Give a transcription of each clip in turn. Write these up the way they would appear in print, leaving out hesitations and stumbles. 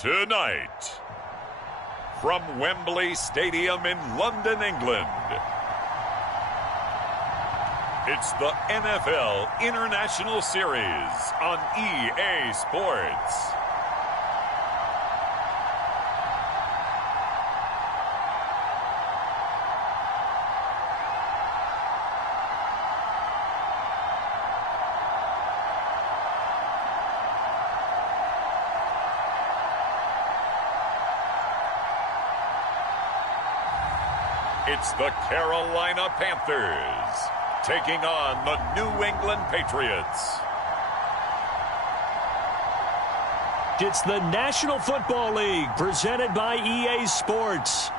Tonight, from Wembley Stadium in London, England, it's the NFL International Series on EA Sports. It's the Carolina Panthers taking on the New England Patriots. It's the National Football League presented by EA Sports.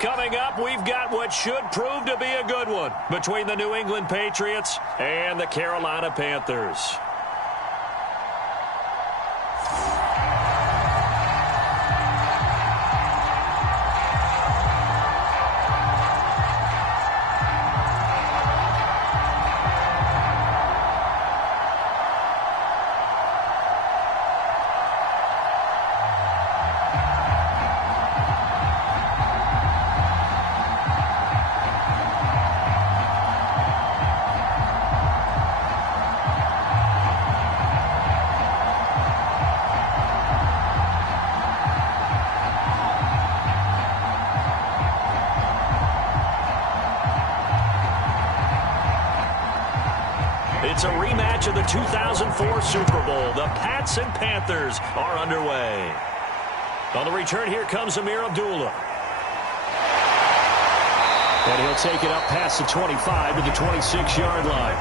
Coming up, we've got what should prove to be a good one between the New England Patriots and the Carolina Panthers. It's a rematch of the 2004 Super Bowl. The Pats and Panthers are underway. On the return, here comes Amir Abdullah. And he'll take it up past the 25 to the 26-yard line.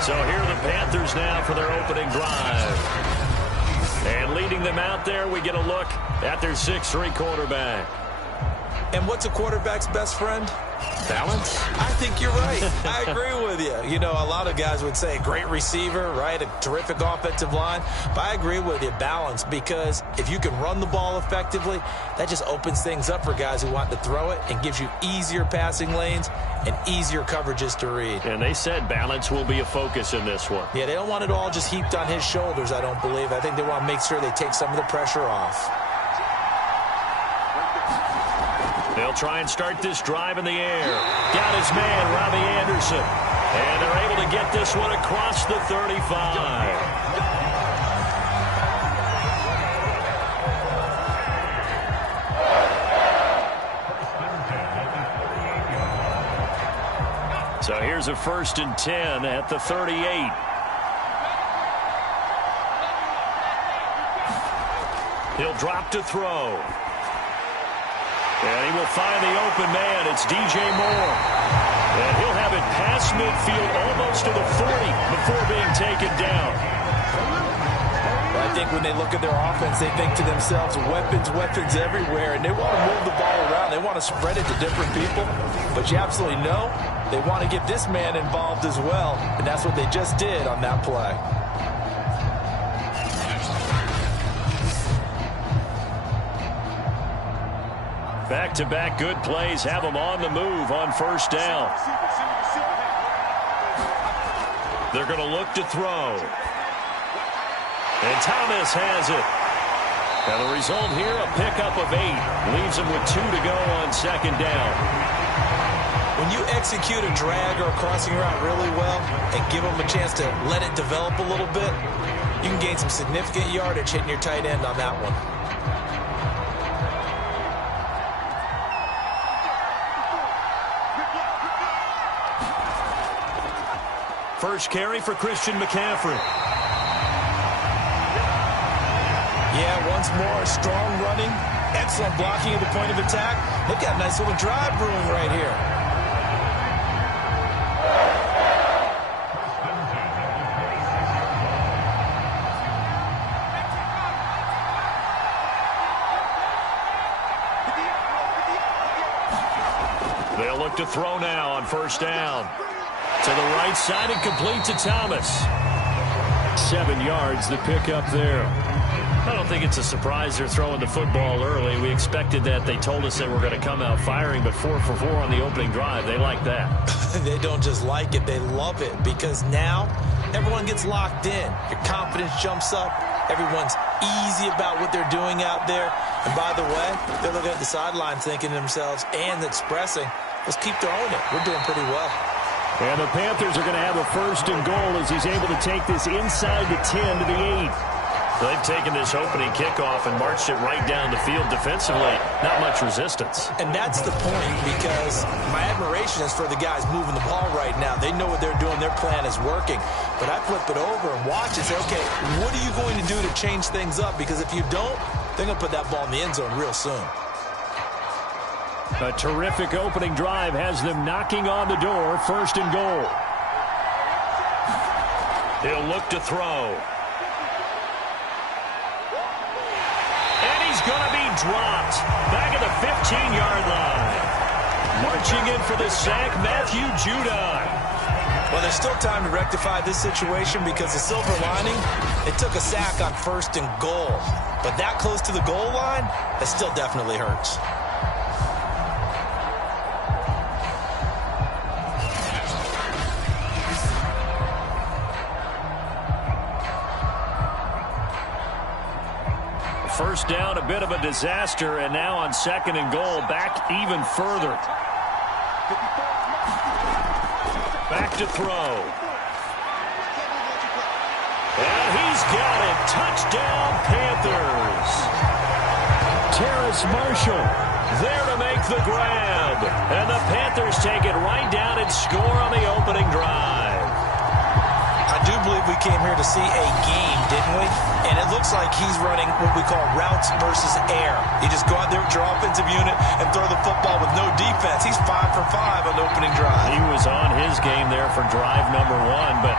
So here are the Panthers now for their opening drive. And leading them out there, we get a look at their 6'3" quarterback. And what's a quarterback's best friend? Balance? I think you're right. I agree with you. You know, a lot of guys would say great receiver, right? A terrific offensive line. But I agree with you, balance, because if you can run the ball effectively, that just opens things up for guys who want to throw it and gives you easier passing lanes and easier coverages to read. And they said balance will be a focus in this one. Yeah, they don't want it all just heaped on his shoulders, I don't believe. I think they want to make sure they take some of the pressure off. They'll try and start this drive in the air. Got his man, Robbie Anderson. And they're able to get this one across the 35. So here's a 1st and 10 at the 38. He'll drop to throw. And he will find the open man. It's DJ Moore. And he'll have it past midfield almost to the 40 before being taken down. Well, I think when they look at their offense, they think to themselves, weapons everywhere. And they want to move the ball around. They want to spread it to different people. But you absolutely know they want to get this man involved as well. And that's what they just did on that play. Back-to-back good plays have them on the move on 1st down. They're going to look to throw. And Thomas has it. And the result here, a pickup of 8. Leaves them with 2 to go on 2nd down. When you execute a drag or a crossing route really well and give them a chance to let it develop a little bit, you can gain some significant yardage hitting your tight end on that one. First carry for Christian McCaffrey. Yeah, once more, strong running, excellent blocking at the point of attack. They've got a nice little drive brewing right here. They'll look to throw now on 1st down. To the right side and complete to Thomas. 7 yards, the pickup there. I don't think it's a surprise they're throwing the football early. We expected that. They told us they were going to come out firing, but 4 for 4 on the opening drive. They like that. They don't just like it, they love it, because now everyone gets locked in. Your confidence jumps up. Everyone's easy about what they're doing out there. And by the way, they're looking at the sideline thinking to themselves and expressing, let's keep throwing it. We're doing pretty well. And the Panthers are going to have a 1st and goal as he's able to take this inside the 10 to the 8. They've taken this opening kickoff and marched it right down the field defensively. Not much resistance. And that's the point, because my admiration is for the guys moving the ball right now. They know what they're doing. Their plan is working. But I flip it over and watch and say, okay, what are you going to do to change things up? Because if you don't, they're going to put that ball in the end zone real soon. A terrific opening drive has them knocking on the door. 1st and goal. He'll look to throw. Going to be dropped back at the 15-yard line. Marching in for the sack, Matthew Judon. Well, there's still time to rectify this situation, because the silver lining, it took a sack on 1st and goal. But that close to the goal line, that still definitely hurts. First down, a bit of a disaster, and now on 2nd and goal, back even further. Back to throw. And he's got it. Touchdown, Panthers. Terrace Marshall there to make the grab. And the Panthers take it right down and score on the opening drive. I do believe we came here to see a game, didn't we? And it looks like he's running what we call routes versus air. You just go out there with your offensive unit and throw the football with no defense. He's 5 for 5 on the opening drive. He was on his game there for drive number 1, but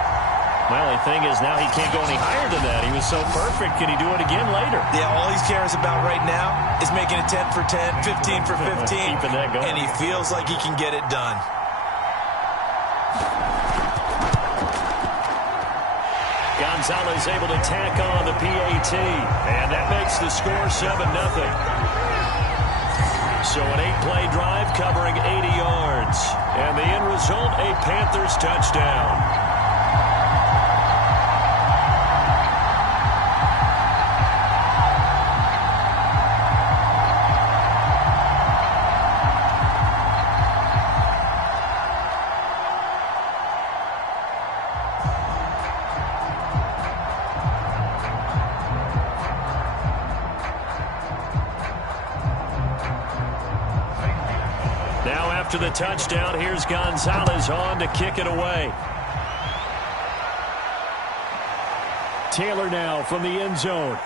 my only thing is now he can't go any higher than that. He was so perfect. Can he do it again later? Yeah, all he cares about right now is making it 10 for 10, 15 for 15. Keeping that going. And he feels like he can get it done. Gonzalez able to tack on the PAT, and that makes the score 7-0. So an 8-play drive covering 80 yards, and the end result, a Panthers touchdown. After the touchdown, here's Gonzalez on to kick it away. Taylor now from the end zone.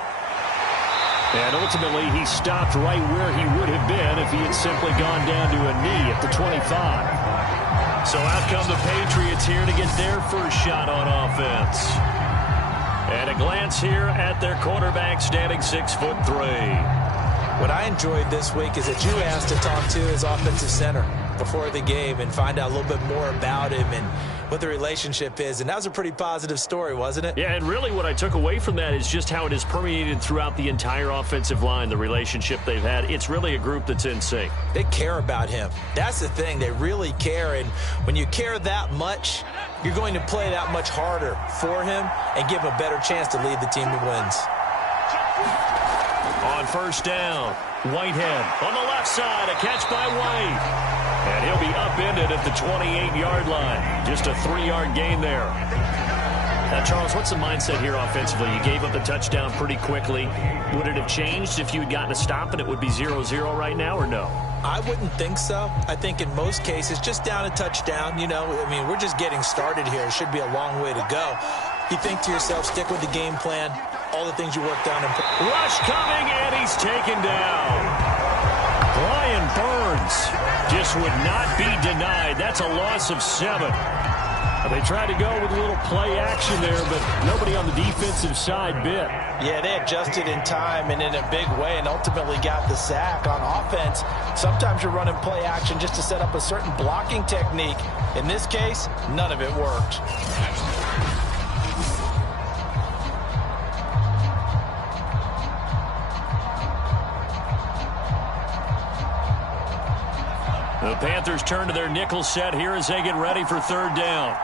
And ultimately, he stopped right where he would have been if he had simply gone down to a knee at the 25. So out come the Patriots here to get their first shot on offense. And a glance here at their quarterback, standing 6'3". What I enjoyed this week is that you asked to talk to his offensive center before the game and find out a little bit more about him and what the relationship is. And that was a pretty positive story, wasn't it? Yeah, and really what I took away from that is just how it is permeated throughout the entire offensive line, the relationship they've had. It's really a group that's in sync. They care about him. That's the thing. They really care. And when you care that much, you're going to play that much harder for him and give him a better chance to lead the team to wins. On first down, Whitehead on the left side, a catch by White. And he'll be upended at the 28-yard line. Just a 3-yard gain there. Now, Charles, what's the mindset here offensively? You gave up the touchdown pretty quickly. Would it have changed if you had gotten a stop and it would be 0-0 right now, or no? I wouldn't think so. I think in most cases, just down a touchdown, you know, I mean, we're just getting started here. It should be a long way to go. You think to yourself, stick with the game plan, all the things you worked on. Rush coming, and he's taken down. Brian Burns just would not be denied. That's a loss of 7. They tried to go with a little play action there, but nobody on the defensive side bit. Yeah, they adjusted in time and in a big way and ultimately got the sack. On offense, sometimes you're running play action just to set up a certain blocking technique. In this case, none of it worked. The Panthers turn to their nickel set here as they get ready for third down.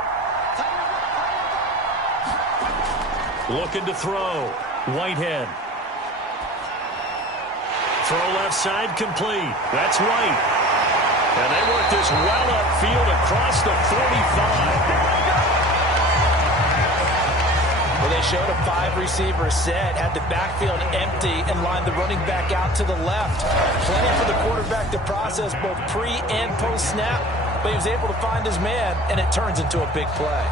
Looking to throw. Whitehead. Throw left side complete. That's White. And they work this well upfield across the 45. Well, they showed a 5-receiver set, had the backfield empty, and lined the running back out to the left. Plenty for the quarterback to process both pre- and post-snap, but he was able to find his man, and it turns into a big play.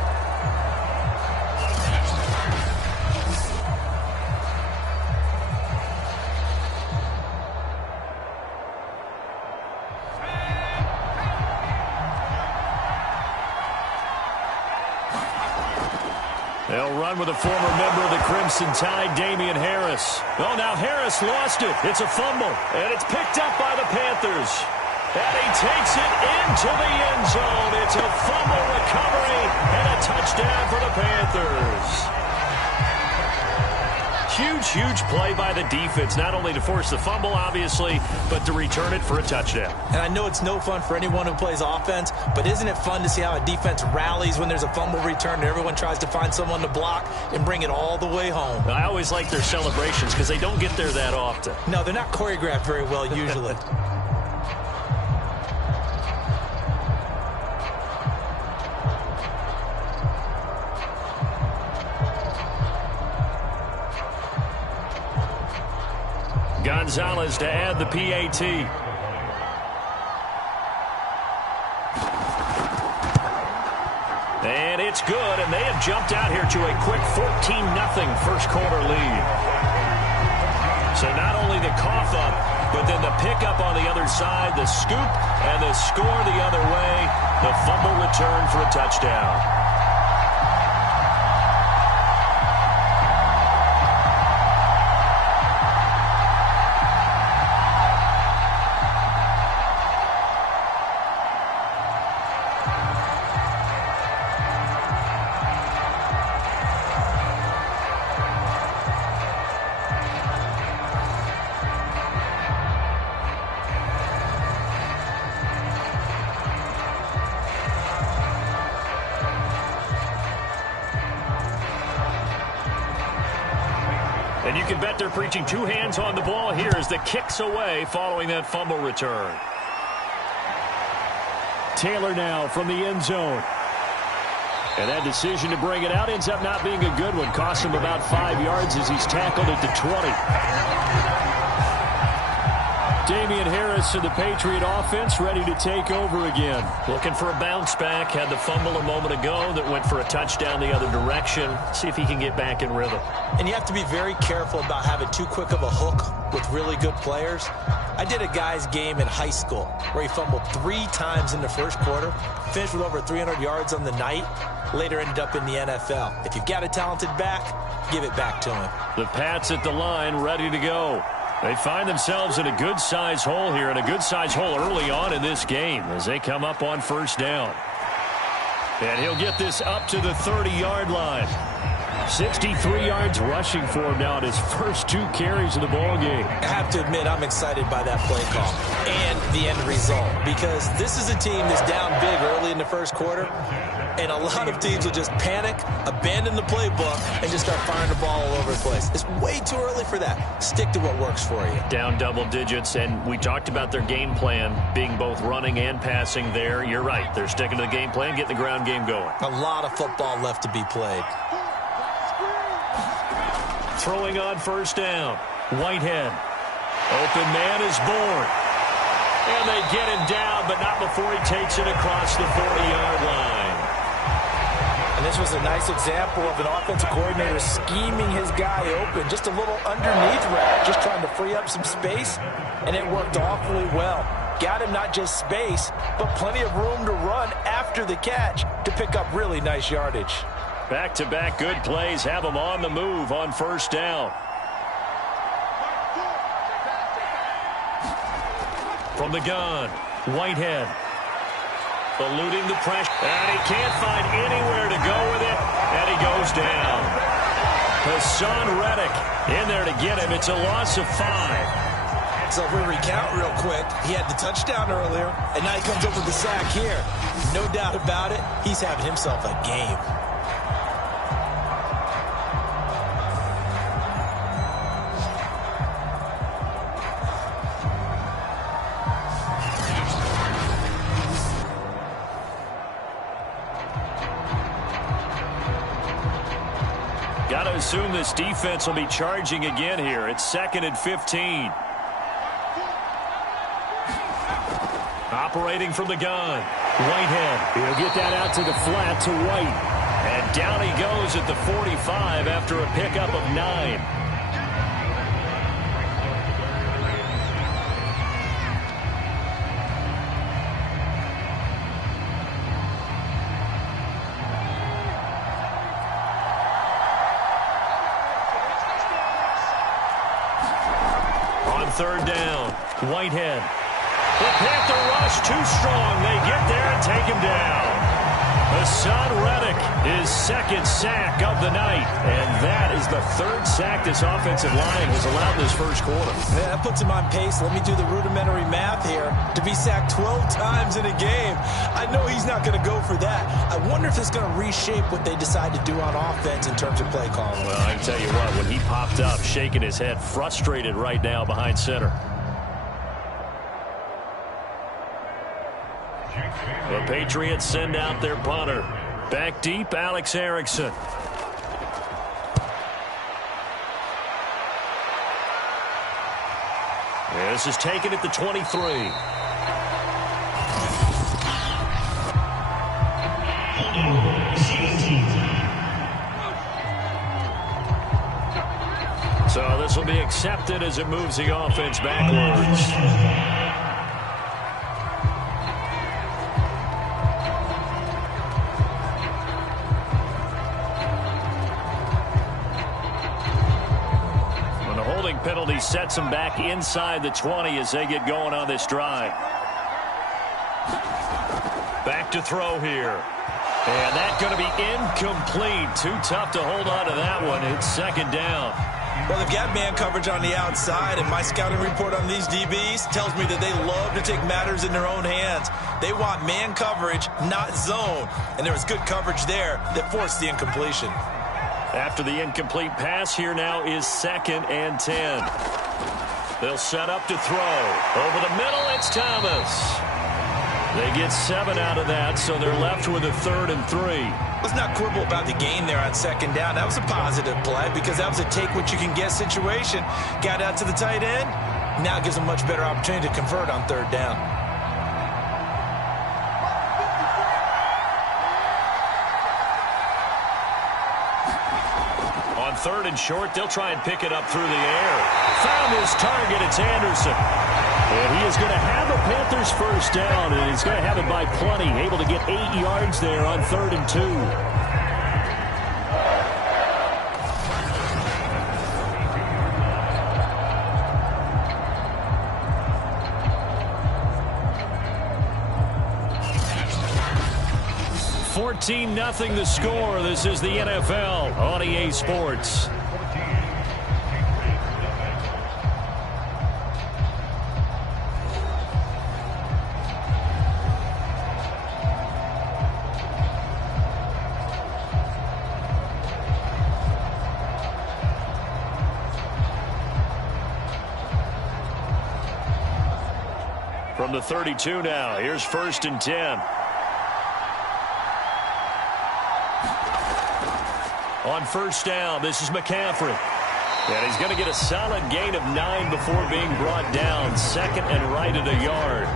They'll run with a former member of the Crimson Tide, Damian Harris. Oh, now Harris lost it. It's a fumble, and it's picked up by the Panthers. And he takes it into the end zone. It's a fumble recovery and a touchdown for the Panthers. Huge, huge play by the defense, not only to force the fumble, obviously, but to return it for a touchdown. And I know it's no fun for anyone who plays offense, but isn't it fun to see how a defense rallies when there's a fumble return and everyone tries to find someone to block and bring it all the way home? I always like their celebrations because they don't get there that often. No, they're not choreographed very well usually. Gonzalez to add the PAT. And it's good, and they have jumped out here to a quick 14-0 first quarter lead. So not only the cough up, but then the pickup on the other side, the scoop, and the score the other way, the fumble return for a touchdown. And you can bet they're preaching two hands on the ball here as the kick's away following that fumble return. Taylor now from the end zone. And that decision to bring it out ends up not being a good one. Cost him about 5 yards as he's tackled at the 20. Damian Harris of the Patriot offense ready to take over again. Looking for a bounce back. Had the fumble a moment ago that went for a touchdown the other direction. See if he can get back in rhythm. And you have to be very careful about having too quick of a hook with really good players. I did a guy's game in high school where he fumbled 3 times in the first quarter, finished with over 300 yards on the night, later ended up in the NFL. If you've got a talented back, give it back to him. The Pats at the line ready to go. They find themselves in a good-size hole here, and a good-size hole early on in this game as they come up on first down. And he'll get this up to the 30-yard line. 63 yards rushing for him now at his first 2 carries of the ball game. I have to admit, I'm excited by that play call and the end result, because this is a team that's down big early in the first quarter, and a lot of teams will just panic, abandon the playbook, and just start firing the ball all over the place. It's way too early for that. Stick to what works for you. Down double digits, and we talked about their game plan being both running and passing there. You're right. They're sticking to the game plan, getting the ground game going. A lot of football left to be played. Throwing on first down. Whitehead. Open man is born. And they get him down, but not before he takes it across the 40-yard line. And this was a nice example of an offensive coordinator scheming his guy open. Just a little underneath route, just trying to free up some space, and it worked awfully well. Got him not just space, but plenty of room to run after the catch to pick up really nice yardage. Back-to-back good plays have them on the move on first down. From the gun, Whitehead. Eluding the pressure. And he can't find anywhere to go with it. And he goes down. Hassan Reddick in there to get him. It's a loss of 5. So if we recount real quick, he had the touchdown earlier, and now he comes up with the sack here. No doubt about it, he's having himself a game. Got to assume this defense will be charging again here. It's 2nd and 15. Operating from the gun. Whitehead. He'll get that out to the flat to White. And down he goes at the 45 after a pickup of 9. On 3rd down, Whitehead. The Panther rush too strong. They get there and take him down. Hassan Reddick, his 2nd sack of the night. And that is the 3rd sack this offensive line has allowed this first quarter. Yeah, that puts him on pace. Let me do the rudimentary math here. To be sacked 12 times in a game, I know he's not going to go for that. I wonder if it's going to reshape what they decide to do on offense in terms of play calling. Well, I can tell you what, when he popped up, shaking his head, frustrated right now behind center. The Patriots send out their punter. Back deep, Alex Erickson. This is taken at the 23. So this will be accepted as it moves the offense backwards. Penalty sets them back inside the 20 as they get going on this drive. Back to throw here. And that's going to be incomplete. Too tough to hold on to that one. It's 2nd down. Well, they've got man coverage on the outside, and my scouting report on these DBs tells me that they love to take matters in their own hands. They want man coverage, not zone. And there was good coverage there that forced the incompletion. After the incomplete pass, here now is 2nd and 10. They'll set up to throw. Over the middle, it's Thomas. They get 7 out of that, so they're left with a 3rd and 3. Let's not quibble about the gain there on 2nd down. That was a positive play because that was a take-what-you-can-get situation. Got out to the tight end. Now it gives them a much better opportunity to convert on 3rd down. On 3rd and short, they'll try and pick it up through the air. Found his target. It's Anderson. And he is going to have a Panthers first down, and he's going to have it by plenty. Able to get 8 yards there on 3rd and 2. $14-0 the score. This is the NFL on EA Sports. From the 32 now, here's 1st and 10. On 1st down, this is McCaffrey. And he's going to get a solid gain of 9 before being brought down. 2nd and right at a yard.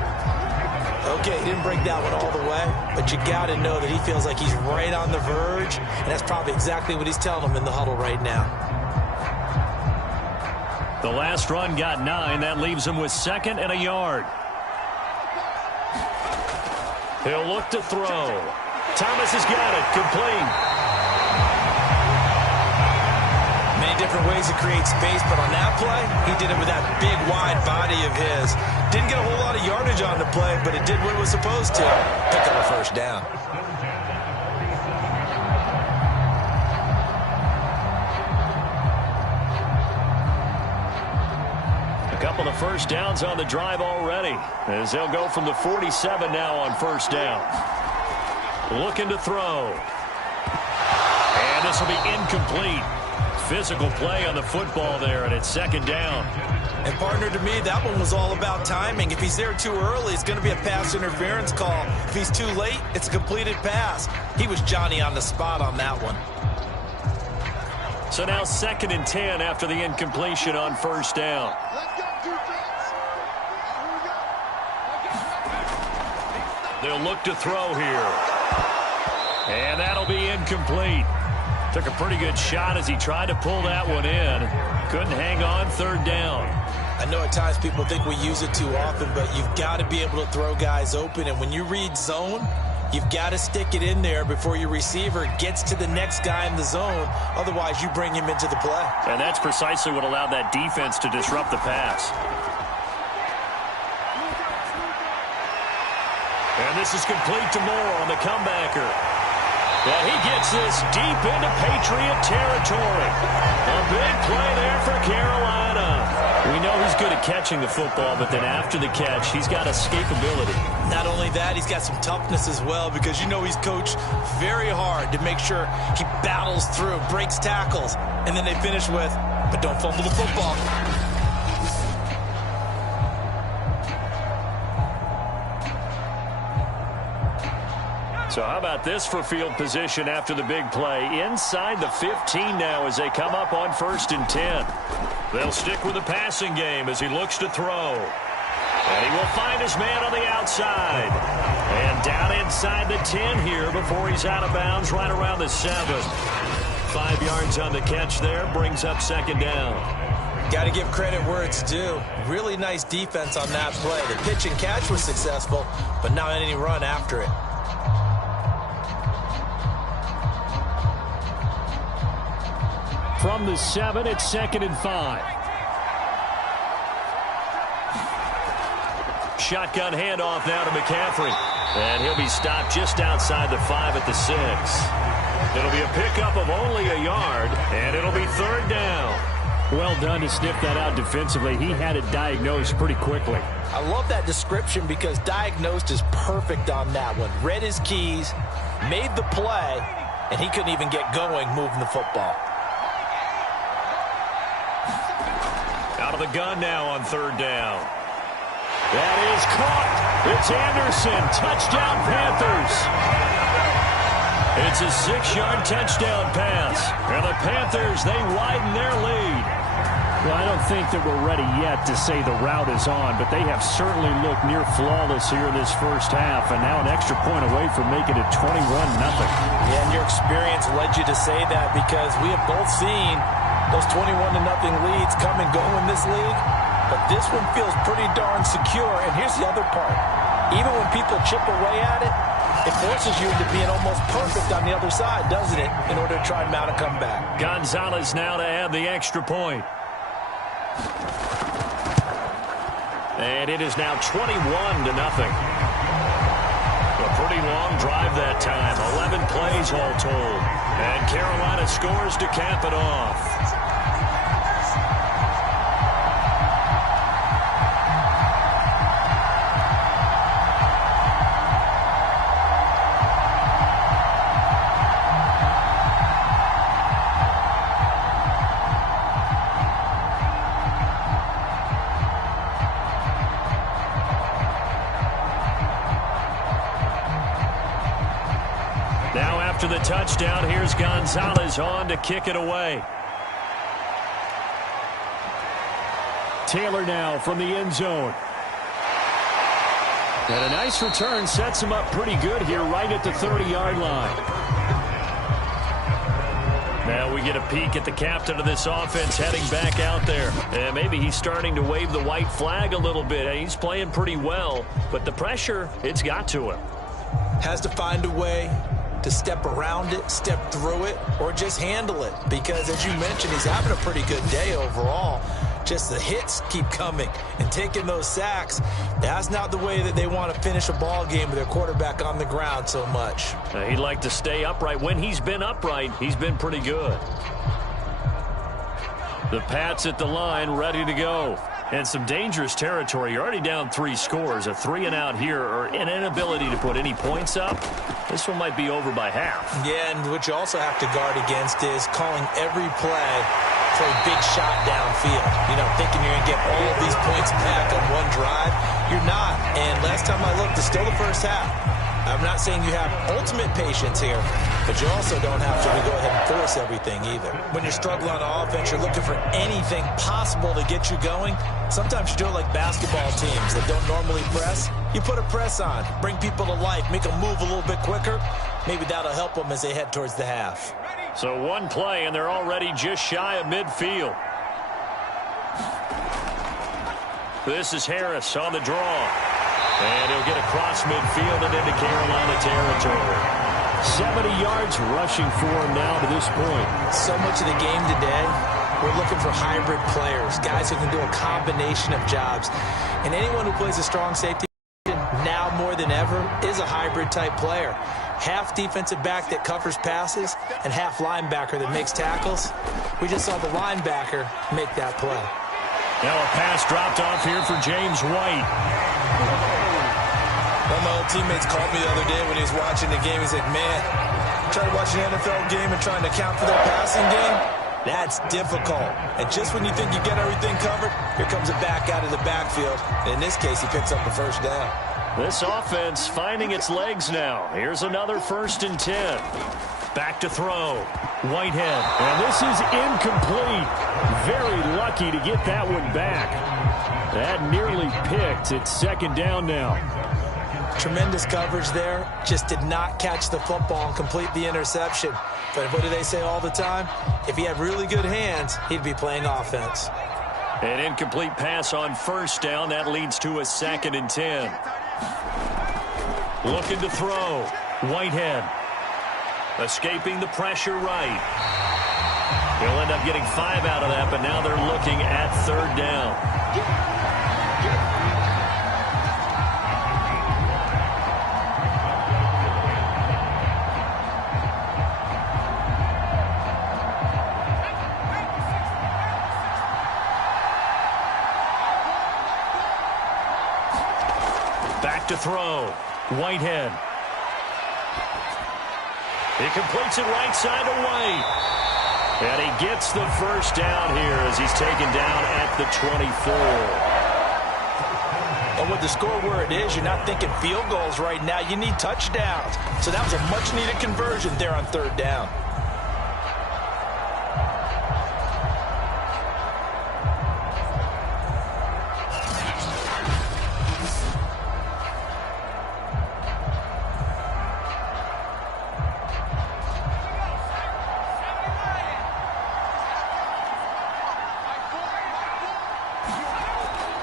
Okay, he didn't break that one all the way, but you got to know that he feels like he's right on the verge, and that's probably exactly what he's telling them in the huddle right now. The last run got 9. That leaves him with 2nd and a yard. He'll look to throw. Thomas has got it. Complete. Different ways to create space, but on that play, he did it with that big, wide body of his. Didn't get a whole lot of yardage on the play, but it did what it was supposed to. Pick up a 1st down. A couple of 1st downs on the drive already, as they'll go from the 47 now on 1st down. Looking to throw. And this will be incomplete. Physical play on the football there, and it's 2nd down. And partner, to me, that one was all about timing. If he's there too early, it's going to be a pass interference call. If he's too late, it's a completed pass. He was Johnny on the spot on that one. So now 2nd and 10 after the incompletion on first down. They'll look to throw here. And that'll be incomplete. Took a pretty good shot as he tried to pull that one in. Couldn't hang on 3rd down. I know at times people think we use it too often, but you've got to be able to throw guys open. And when you read zone, you've got to stick it in there before your receiver gets to the next guy in the zone. Otherwise, you bring him into the play. And that's precisely what allowed that defense to disrupt the pass. And this is complete to Moore on the comebacker. And he gets this deep into Patriot territory. A big play there for Carolina. We know he's good at catching the football, but then after the catch, he's got escapability. Not only that, he's got some toughness as well, because you know he's coached very hard to make sure he battles through, breaks tackles, and then they finish with, but don't fumble the football. So how about this for field position after the big play? Inside the 15 now as they come up on 1st and 10. They'll stick with the passing game as he looks to throw. And he will find his man on the outside. And down inside the 10 here before he's out of bounds right around the 7. 5 yards on the catch there, brings up 2nd down. Got to give credit where it's due. Really nice defense on that play. The pitch and catch was successful, but not any run after it. From the 7, it's 2nd and 5. Shotgun handoff now to McCaffrey. And he'll be stopped just outside the 5 at the 6. It'll be a pickup of only a yard, and it'll be 3rd down. Well done to sniff that out defensively. He had it diagnosed pretty quickly. I love that description because diagnosed is perfect on that one. Read his keys, made the play, and he couldn't even get going moving the football. Out of the gun now on 3rd down. That is caught. It's Anderson. Touchdown, Panthers. It's a 6-yard touchdown pass. And the Panthers, they widen their lead. Well, I don't think that we're ready yet to say the route is on, but they have certainly looked near flawless here in this first half, and now an extra point away from making it 21-0. Yeah, and your experience led you to say that because we have both seen those 21-0 leads come and go in this league, but this one feels pretty darn secure. And here's the other part. Even when people chip away at it, it forces you into being almost perfect on the other side, doesn't it, in order to try and mount a comeback. Gonzalez now to add the extra point. And it is now 21-0. A pretty long drive that time. 11 plays all told. And Carolina scores to cap it off. Now after the touchdown, here's Gonzalez on to kick it away. Taylor now from the end zone. And a nice return sets him up pretty good here right at the 30-yard line. Now we get a peek at the captain of this offense heading back out there. And maybe he's starting to wave the white flag a little bit. He's playing pretty well, but the pressure, it's got to him. Has to find a way to step around it, step through it, or just handle it. Because, as you mentioned, he's having a pretty good day overall. Just the hits keep coming and taking those sacks. That's not the way that they want to finish a ball game with their quarterback on the ground so much. He'd like to stay upright. When he's been upright, he's been pretty good. The Pats at the line, ready to go. And some dangerous territory. You're already down 3 scores. A 3-and-out here, or an inability to put any points up. This one might be over by half. Yeah, and what you also have to guard against is calling every play for a big shot downfield. You know, thinking you're going to get all of these points back on one drive. You're not. And last time I looked, it's still the first half. I'm not saying you have ultimate patience here, but you also don't have to go ahead and force fix everything either. When you're struggling on offense, you're looking for anything possible to get you going. Sometimes you do it like basketball teams that don't normally press. You put a press on, bring people to life, make them move a little bit quicker. Maybe that'll help them as they head towards the half. So one play, and they're already just shy of midfield. This is Harris on the draw. And he'll get across midfield and into Carolina territory. 70 yards rushing for him now to this point. So much of the game today, we're looking for hybrid players, guys who can do a combination of jobs. And anyone who plays a strong safety now more than ever is a hybrid type player. Half defensive back that covers passes and half linebacker that makes tackles. We just saw the linebacker make that play. Now a pass dropped off here for James White. One of my old teammates called me the other day when he was watching the game. He's like, man, trying to watch an NFL game and trying to account for their passing game, that's difficult. And just when you think you get everything covered, here comes a back out of the backfield. And in this case, he picks up a first down. This offense finding its legs now. Here's another 1st and 10. Back to throw. Whitehead. And this is incomplete. Very lucky to get that one back. That nearly picked. It's 2nd down now. Tremendous coverage there. Just did not catch the football and complete the interception. But what do they say all the time? If he had really good hands, he'd be playing offense. An incomplete pass on 1st down. That leads to a 2nd and 10. Looking to throw. Whitehead. Escaping the pressure right. He'll end up getting 5 out of that, but now they're looking at 3rd down. Back to throw. Whitehead. He completes it right side to White. And he gets the 1st down here as he's taken down at the 24. And with the score where it is, you're not thinking field goals right now. You need touchdowns. So that was a much-needed conversion there on 3rd down.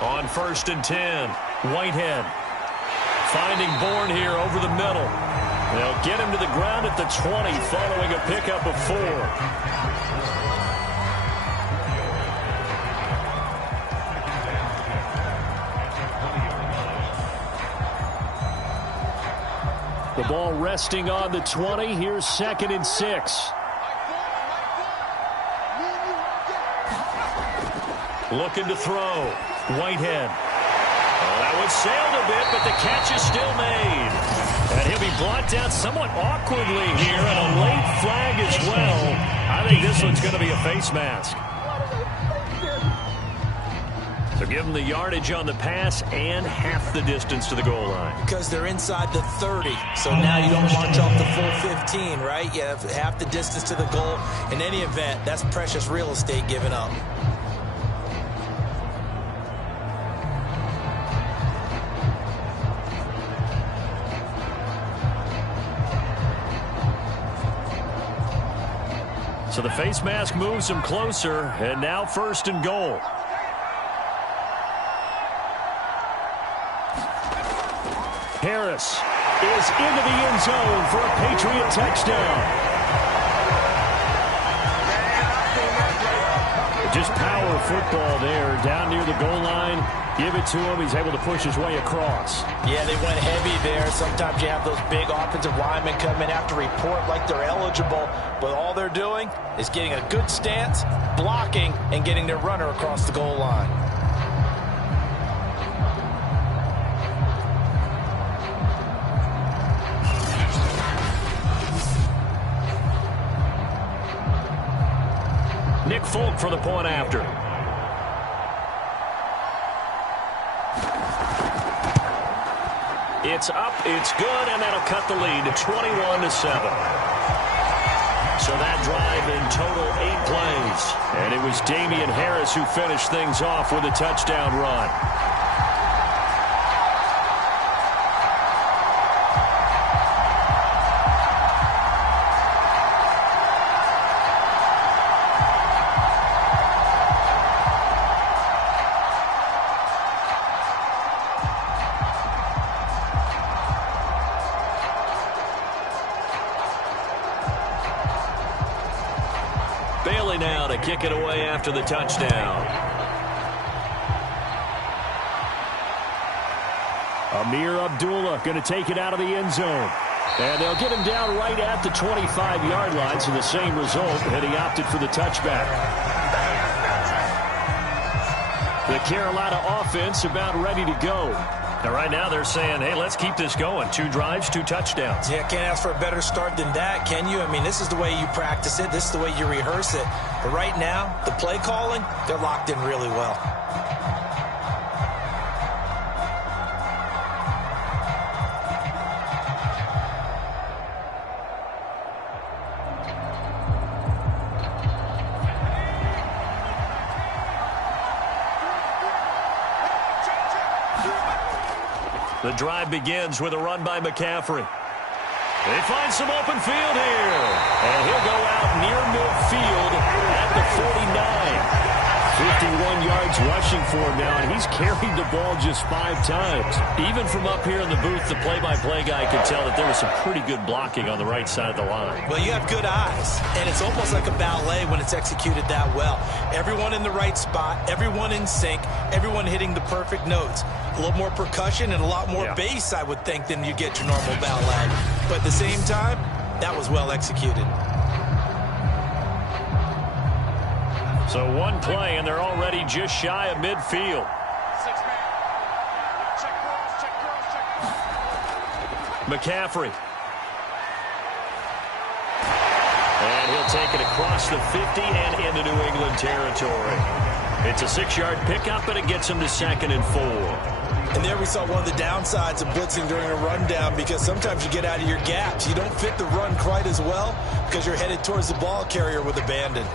On 1st and 10, Whitehead finding Bourne here over the middle. They'll get him to the ground at the 20 following a pickup of 4. The ball resting on the 20. Here's 2nd and 6. Looking to throw. Whitehead. Oh, that one sailed a bit, but the catch is still made. And he'll be brought down somewhat awkwardly here, and a late flag as well. I think this one's going to be a face mask. So give them the yardage on the pass and half the distance to the goal line. Because they're inside the 30, so now you don't launch off the full 15, right? You have half the distance to the goal. In any event, that's precious real estate given up. So the face mask moves him closer, and now 1st and goal. Harris is into the end zone for a Patriot touchdown. Just power football there, down near the goal line. Give it to him. He's able to push his way across. Yeah, they went heavy there. Sometimes you have those big offensive linemen come in, have to report like they're eligible, but all they're doing is getting a good stance, blocking, and getting their runner across the goal line. Nick Folk for the point after. It's up, it's good, and that'll cut the lead to 21-7. So that drive in total 8 plays. And it was Damian Harris who finished things off with a touchdown run. Bailey now to kick it away after the touchdown. Amir Abdullah going to take it out of the end zone. And they'll get him down right at the 25-yard line, so the same result, and he opted for the touchback. The Carolina offense about ready to go. Now, right now, they're saying, hey, let's keep this going. 2 drives, 2 touchdowns. Yeah, can't ask for a better start than that, can you? I mean, this is the way you practice it. This is the way you rehearse it. But right now, the play calling, they're locked in really well. The drive begins with a run by McCaffrey. They find some open field here. And he'll go out near midfield at the 49. 51 yards rushing for him now, and he's carried the ball just 5 times. Even from up here in the booth, the play-by-play guy could tell that there was some pretty good blocking on the right side of the line. Well, you have good eyes, and it's almost like a ballet when it's executed that well. Everyone in the right spot, everyone in sync, everyone hitting the perfect notes. A little more percussion and a lot more bass, I would think, than you get your normal ballet. But at the same time, that was well executed. So 1 play, and they're already just shy of midfield. McCaffrey. And he'll take it across the 50 and into New England territory. It's a 6-yard pickup, and it gets him to 2nd and 4. And there we saw one of the downsides of blitzing during a rundown, because sometimes you get out of your gaps. You don't fit the run quite as well because you're headed towards the ball carrier with abandon.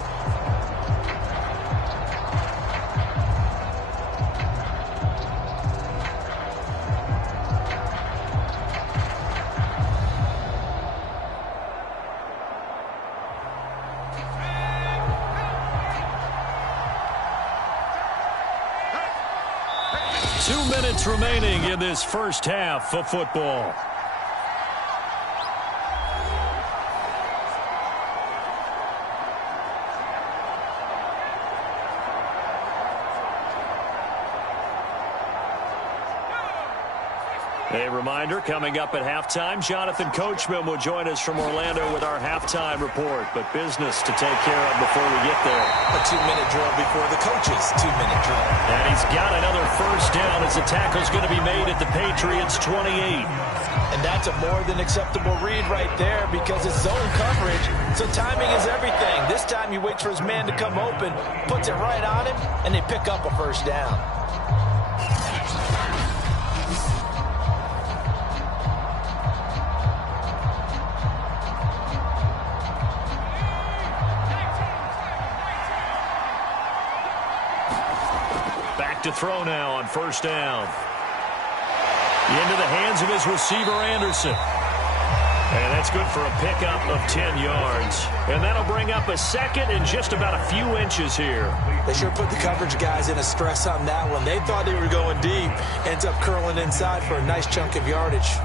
Remaining in this first half of football. A reminder, coming up at halftime, Jonathan Coachman will join us from Orlando with our halftime report. But business to take care of before we get there. A 2-minute drill before the coach's 2-minute drill. And he's got another first down as the tackle's going to be made at the Patriots' 28. And that's a more than acceptable read right there, because it's zone coverage, so timing is everything. This time he waits for his man to come open, puts it right on him, and they pick up a first down. To throw now on first down. Into the hands of his receiver, Anderson. And that's good for a pickup of 10 yards. And that'll bring up a 2nd and just about a few inches here. They sure put the coverage guys in a stress on that one. They thought they were going deep. Ends up curling inside for a nice chunk of yardage.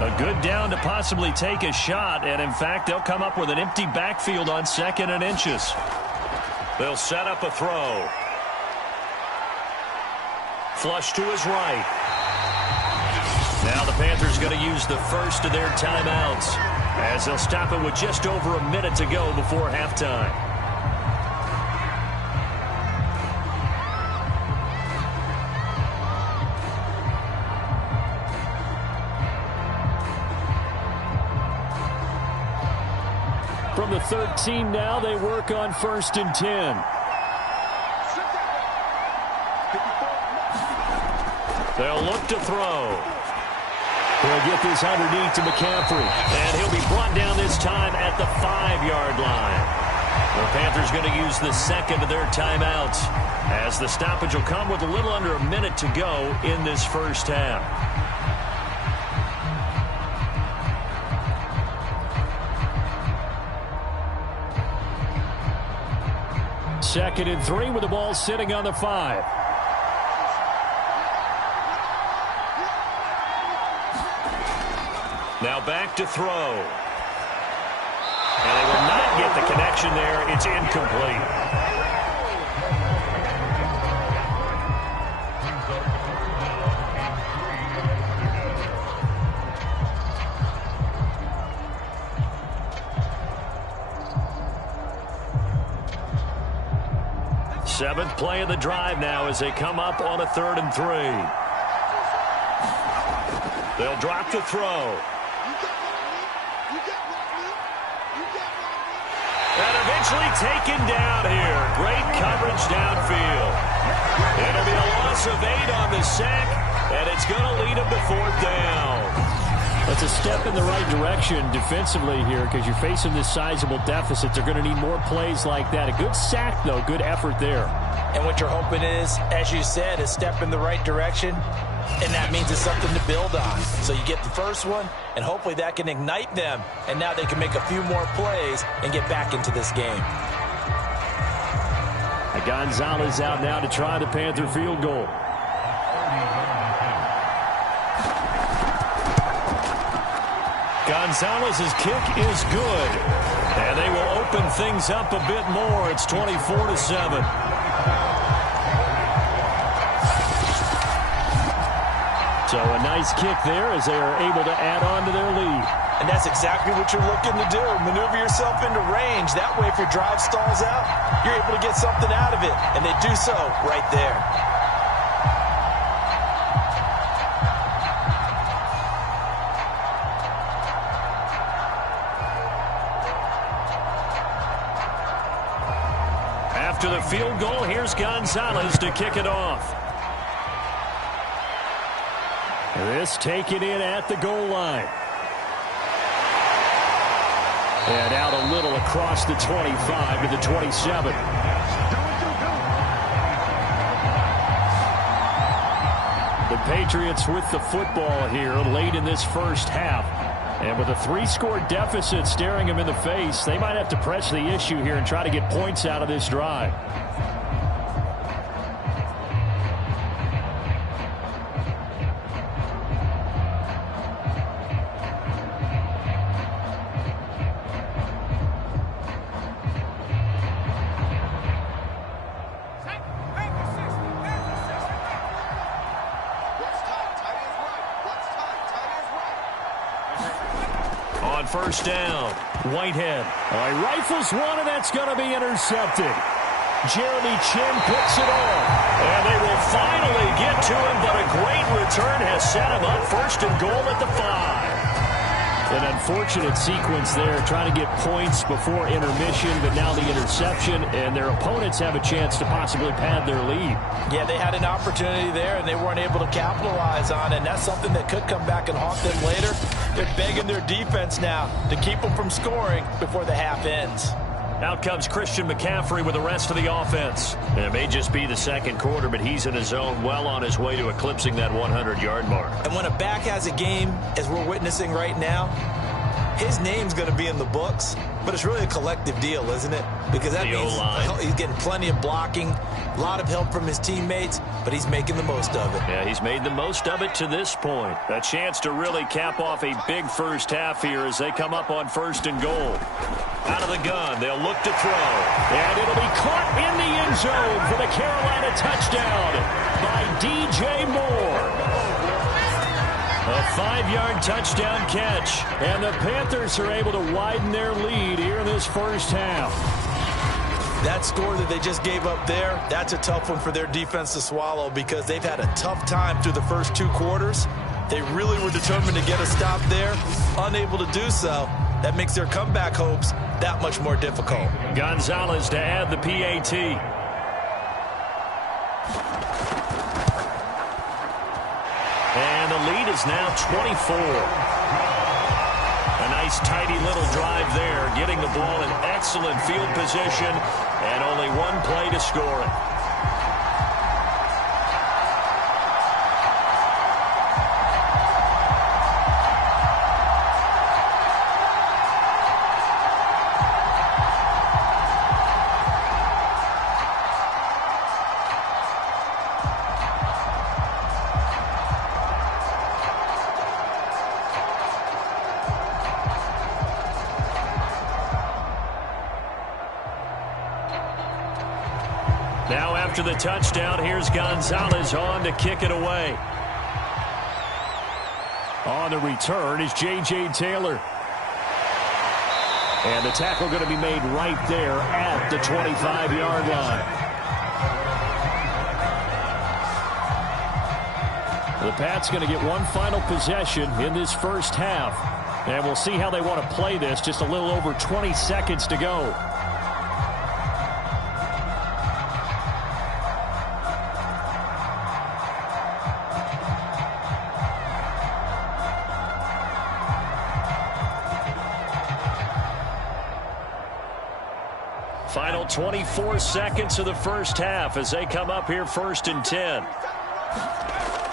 A good down to possibly take a shot. And, in fact, they'll come up with an empty backfield on 2nd and inches. They'll set up a throw. Flush to his right. Now the Panthers going to use the first of their timeouts, as they'll stop it with just over a minute to go before halftime. From the 13 now, they work on 1st and 10. They'll look to throw. He'll get this underneath to McCaffrey. And he'll be brought down this time at the 5-yard line. The Panthers going to use the second of their timeouts, as the stoppage will come with a little under a minute to go in this first half. Second and 3 with the ball sitting on the 5. Now back to throw. And they will not get the connection there. It's incomplete. Seventh play of the drive now as they come up on a 3rd and 3. They'll drop to throw. And eventually taken down here. Great coverage downfield. It'll be a loss of 8 on the sack, and it's going to lead them to 4th down. That's a step in the right direction defensively here, because you're facing this sizable deficit. They're going to need more plays like that. A good sack, though. Good effort there. And what you're hoping is, as you said, a step in the right direction, and that means it's something to build on. So you get the first one, and hopefully that can ignite them, and now they can make a few more plays and get back into this game. Gonzalez out now to try the Panther field goal. Gonzalez's kick is good, and they will open things up a bit more. It's 24-7. So a nice kick there as they are able to add on to their lead. And that's exactly what you're looking to do. Maneuver yourself into range. That way, if your drive stalls out, you're able to get something out of it. And they do so right there. After the field goal, here's Gonzalez to kick it off. This taken in at the goal line. And out a little across the 25 to the 27. The Patriots with the football here late in this first half. And with a 3-score deficit staring them in the face, they might have to press the issue here and try to get points out of this drive. First down, Whitehead. He rifles one, and that's going to be intercepted. Jeremy Chin picks it off. And they will finally get to him, but a great return has set him up 1st and goal at the 5. An unfortunate sequence there, trying to get points before intermission, but now the interception, and their opponents have a chance to possibly pad their lead. Yeah, they had an opportunity there, and they weren't able to capitalize on it, and that's something that could come back and haunt them later. They're begging their defense now to keep them from scoring before the half ends. Out comes Christian McCaffrey with the rest of the offense. It may just be the second quarter, but he's in his zone, well on his way to eclipsing that 100-yard mark. And when a back has a game, as we're witnessing right now, his name's going to be in the books, but it's really a collective deal, isn't it? Because that means he's getting plenty of blocking, a lot of help from his teammates, but he's making the most of it. Yeah, he's made the most of it to this point. A chance to really cap off a big first half here as they come up on 1st and goal. Out of the gun, they'll look to throw. And it'll be caught in the end zone for the Carolina touchdown by DJ Moore. A 5-yard touchdown catch, and the Panthers are able to widen their lead here in this first half. That score that they just gave up there, that's a tough one for their defense to swallow because they've had a tough time through the first 2 quarters. They really were determined to get a stop there, unable to do so. That makes their comeback hopes that much more difficult. Gonzalez to add the PAT. And the lead is now 24. A nice, tidy little drive there, getting the ball in excellent field position, and only one play to score it. Now after the touchdown, here's Gonzalez on to kick it away. On the return is J.J. Taylor. And the tackle going to be made right there at the 25-yard line. The Pats going to get one final possession in this first half. And we'll see how they want to play this. Just a little over 20 seconds to go. Final 24 seconds of the first half as they come up here 1st and 10.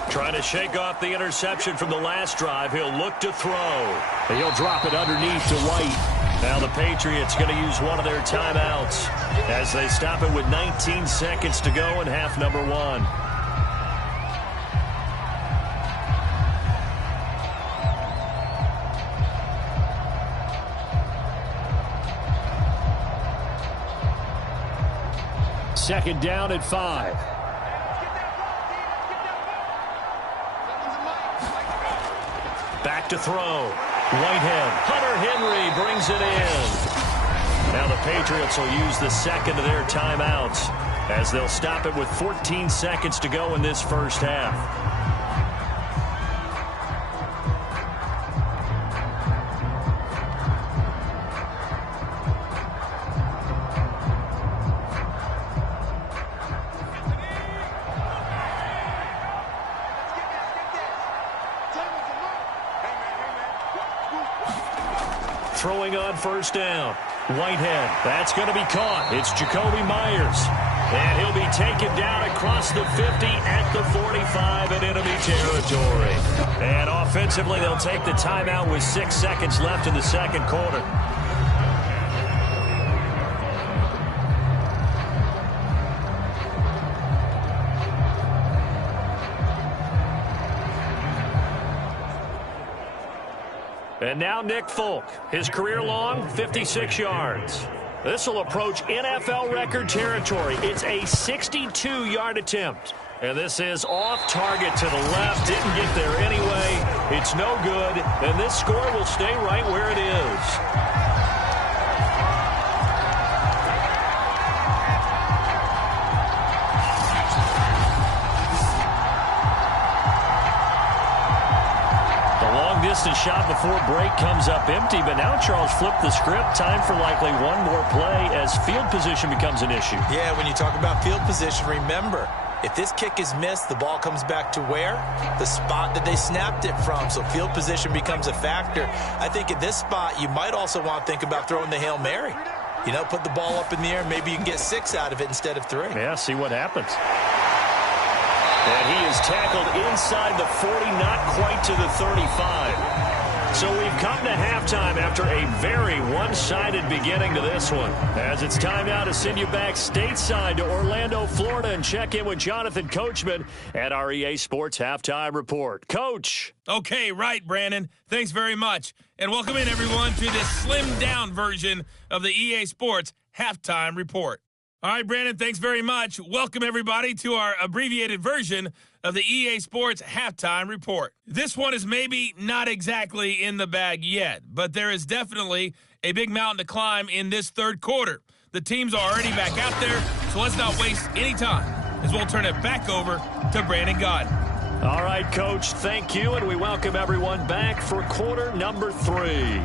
Trying to shake off the interception from the last drive. He'll look to throw. He'll drop it underneath to White. Now the Patriots going to use one of their timeouts as they stop it with 19 seconds to go in half number 1. Second down at 5. Back to throw. Whitehead. Hunter Henry brings it in. Now the Patriots will use the second of their timeouts as they'll stop it with 14 seconds to go in this first half. Throwing on first down. Whitehead. That's going to be caught. It's Jacoby Myers. And he'll be taken down across the 50 at the 45 in enemy territory. And offensively, they'll take the timeout with 6 seconds left in the second quarter. And now Nick Folk, his career-long 56 yards. This will approach NFL record territory. It's a 62-yard attempt. And this is off target to the left. Didn't get there anyway. It's no good. And this score will stay right where it is. Distance shot before break comes up empty, but now Charles flipped the script. Time for likely one more play as field position becomes an issue. Yeah, when you talk about field position, remember, if this kick is missed, the ball comes back to where? The spot that they snapped it from. So field position becomes a factor. I think at this spot, you might also want to think about throwing the Hail Mary. You know, put the ball up in the air. Maybe you can get 6 out of it instead of 3. Yeah, see what happens. And he is tackled inside the 40, not quite to the 35. So we've come to halftime after a very one-sided beginning to this one. As it's time now to send you back stateside to Orlando, Florida, and check in with Jonathan Coachman at our EA Sports Halftime Report. Coach. Okay, right, Brandon. Thanks very much. And welcome in, everyone, to this slimmed-down version of the EA Sports Halftime Report. All right, Brandon, thanks very much. Welcome, everybody, to our abbreviated version of the EA Sports Halftime Report. This one is maybe not exactly in the bag yet, but there is definitely a big mountain to climb in this third quarter. The teams are already back out there, so let's not waste any time as we'll turn it back over to Brandon Gaudin. All right, Coach, thank you, and we welcome everyone back for quarter number 3.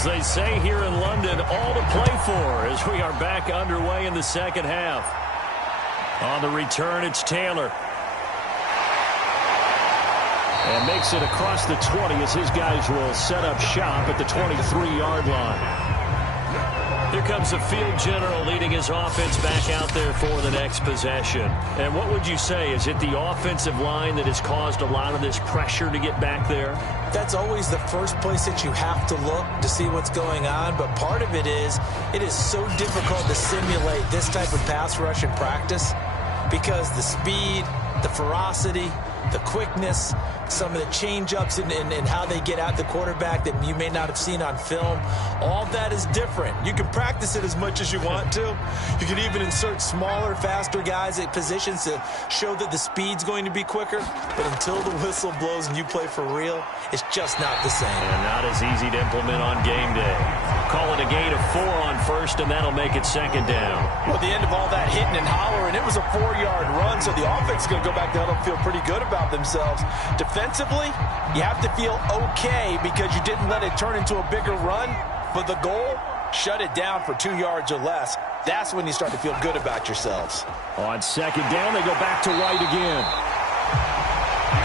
As they say here in London, all to play for as we are back underway in the second half. On the return, it's Taylor. And makes it across the 20 as his guys will set up shop at the 23-yard line. Here comes the field general leading his offense back out there for the next possession. And what would you say? Is it the offensive line that has caused a lot of this pressure to get back there? That's always the first place that you have to look to see what's going on. But part of it is so difficult to simulate this type of pass rush in practice because the speed, the ferocity, the quickness, some of the change-ups and how they get at the quarterback that you may not have seen on film, all that is different. You can practice it as much as you want to. You can even insert smaller, faster guys at positions to show that the speed's going to be quicker. But until the whistle blows and you play for real, it's just not the same. And not as easy to implement on game day. Call it a gain of 4 on first, and that'll make it second down. Well, at the end of all that hitting and hollering, it was a 4-yard run, so the offense is going to go back to huddle and feel pretty good about themselves. Defensively, you have to feel okay because you didn't let it turn into a bigger run. But the goal, shut it down for 2 yards or less. That's when you start to feel good about yourselves. On second down, they go back to White again.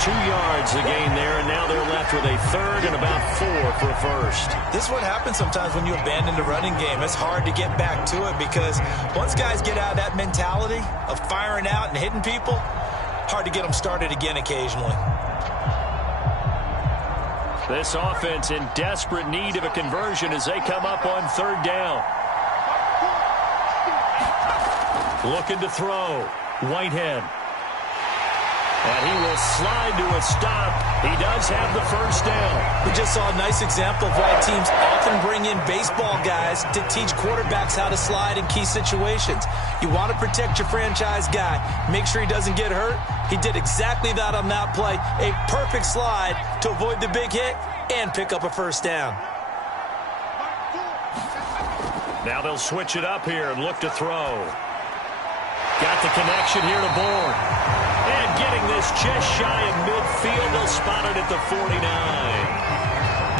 2 yards the gain there, and now they're left with a third and about 4 for a first. This is what happens sometimes when you abandon the running game. It's hard to get back to it because once guys get out of that mentality of firing out and hitting people, hard to get them started again occasionally. This offense in desperate need of a conversion as they come up on third down. Looking to throw. Whitehead. And he will slide to a stop. He does have the first down. We just saw a nice example of why teams often bring in baseball guys to teach quarterbacks how to slide in key situations. You want to protect your franchise guy. Make sure he doesn't get hurt. He did exactly that on that play. A perfect slide to avoid the big hit and pick up a first down. Now they'll switch it up here and look to throw. Got the connection here to Bourne. And getting this just shy of midfield, they'll spot it at the 49.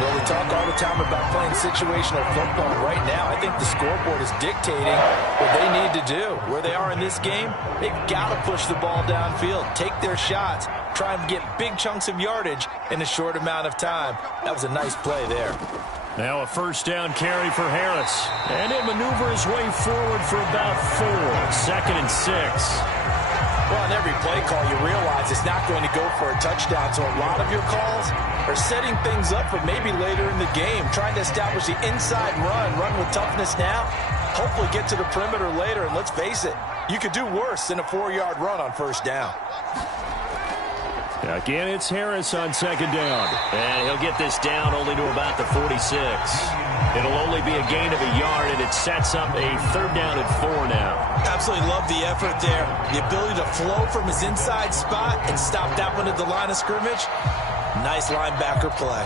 Well, we talk all the time about playing situational football. Right now, I think the scoreboard is dictating what they need to do. Where they are in this game, they've got to push the ball downfield, take their shots, try and get big chunks of yardage in a short amount of time. That was a nice play there. Now a first down carry for Harris. And he'll maneuver his way forward for about 4. 2nd and 6. Well, on every play call, you realize it's not going to go for a touchdown. So a lot of your calls are setting things up for maybe later in the game, trying to establish the inside run with toughness now, hopefully get to the perimeter later. And let's face it, you could do worse than a 4-yard run on first down. Again, it's Harris on second down. And he'll get this down only to about the 46. It'll only be a gain of a yard, and it sets up a third down and 4 now. Absolutely love the effort there. The ability to flow from his inside spot and stop that one at the line of scrimmage. Nice linebacker play.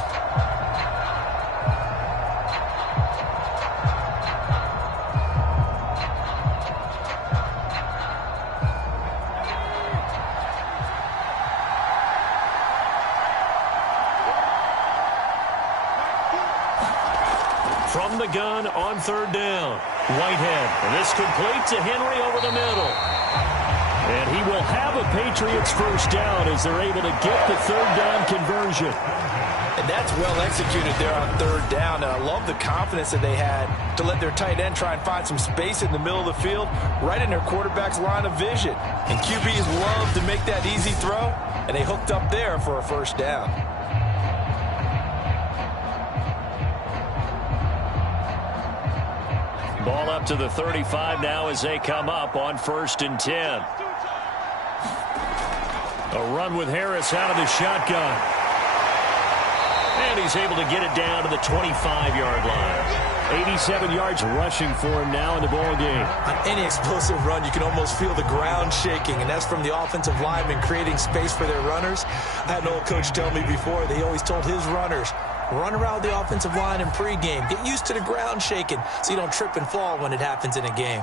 From the gun on third down. Whitehead. And this complete to Henry over the middle. And he will have a Patriots first down as they're able to get the third down conversion. And that's well executed there on third down. And I love the confidence that they had to let their tight end try and find some space in the middle of the field, right in their quarterback's line of vision. And QBs love to make that easy throw, and they hooked up there for a first down. Ball up to the 35 now as they come up on 1st and 10. A run with Harris out of the shotgun. And he's able to get it down to the 25-yard line. 87 yards rushing for him now in the ball game. On any explosive run, you can almost feel the ground shaking, and that's from the offensive linemen creating space for their runners. I had an old coach tell me before, they always told his runners, run around the offensive line in pregame. Get used to the ground shaking so you don't trip and fall when it happens in a game.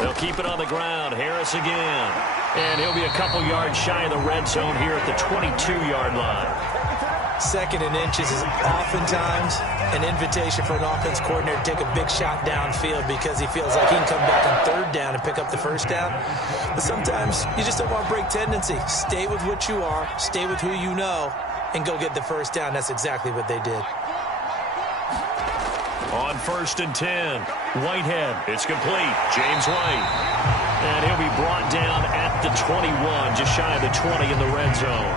They'll keep it on the ground. Harris again. And he'll be a couple yards shy of the red zone here at the 22-yard line. Second and inches is oftentimes an invitation for an offense coordinator to take a big shot downfield because he feels like he can come back on third down and pick up the first down. But sometimes you just don't want to break tendency. Stay with what you are, stay with who you know, and go get the first down. That's exactly what they did. On 1st and 10, Whitehead. It's complete. James White. And he'll be brought down at the 21, just shy of the 20 in the red zone.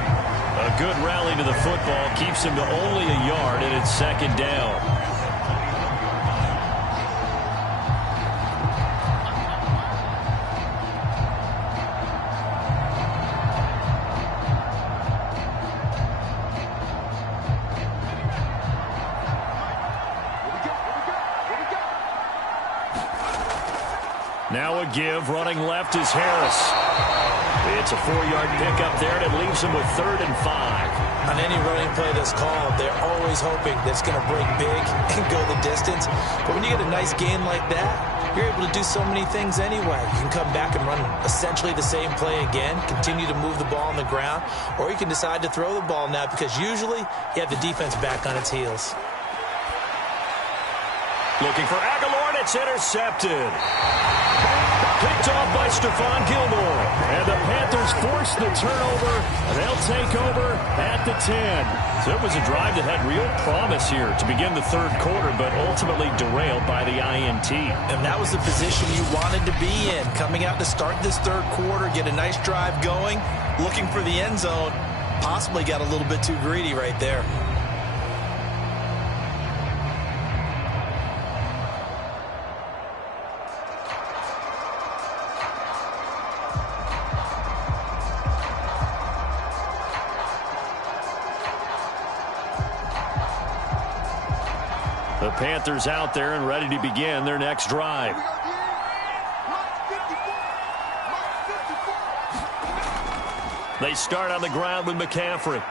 A good rally to the football keeps him to only a yard, and it's second down. Now a give, running left is Harris. It's a 4-yard pickup there, and it leaves him with 3rd and 5. On any running play that's called, they're always hoping that it's going to break big and go the distance. But when you get a nice gain like that, you're able to do so many things anyway. You can come back and run essentially the same play again, continue to move the ball on the ground, or you can decide to throw the ball now because usually you have the defense back on its heels. Looking for Aguilar, and it's intercepted. Picked off by Stephon Gilmore. And the Panthers force the turnover. They'll take over at the 10. So it was a drive that had real promise here to begin the third quarter, but ultimately derailed by the INT. And that was the position you wanted to be in. Coming out to start this third quarter, get a nice drive going, looking for the end zone. Possibly got a little bit too greedy right there. The Panthers out there and ready to begin their next drive. They start on the ground with McCaffrey.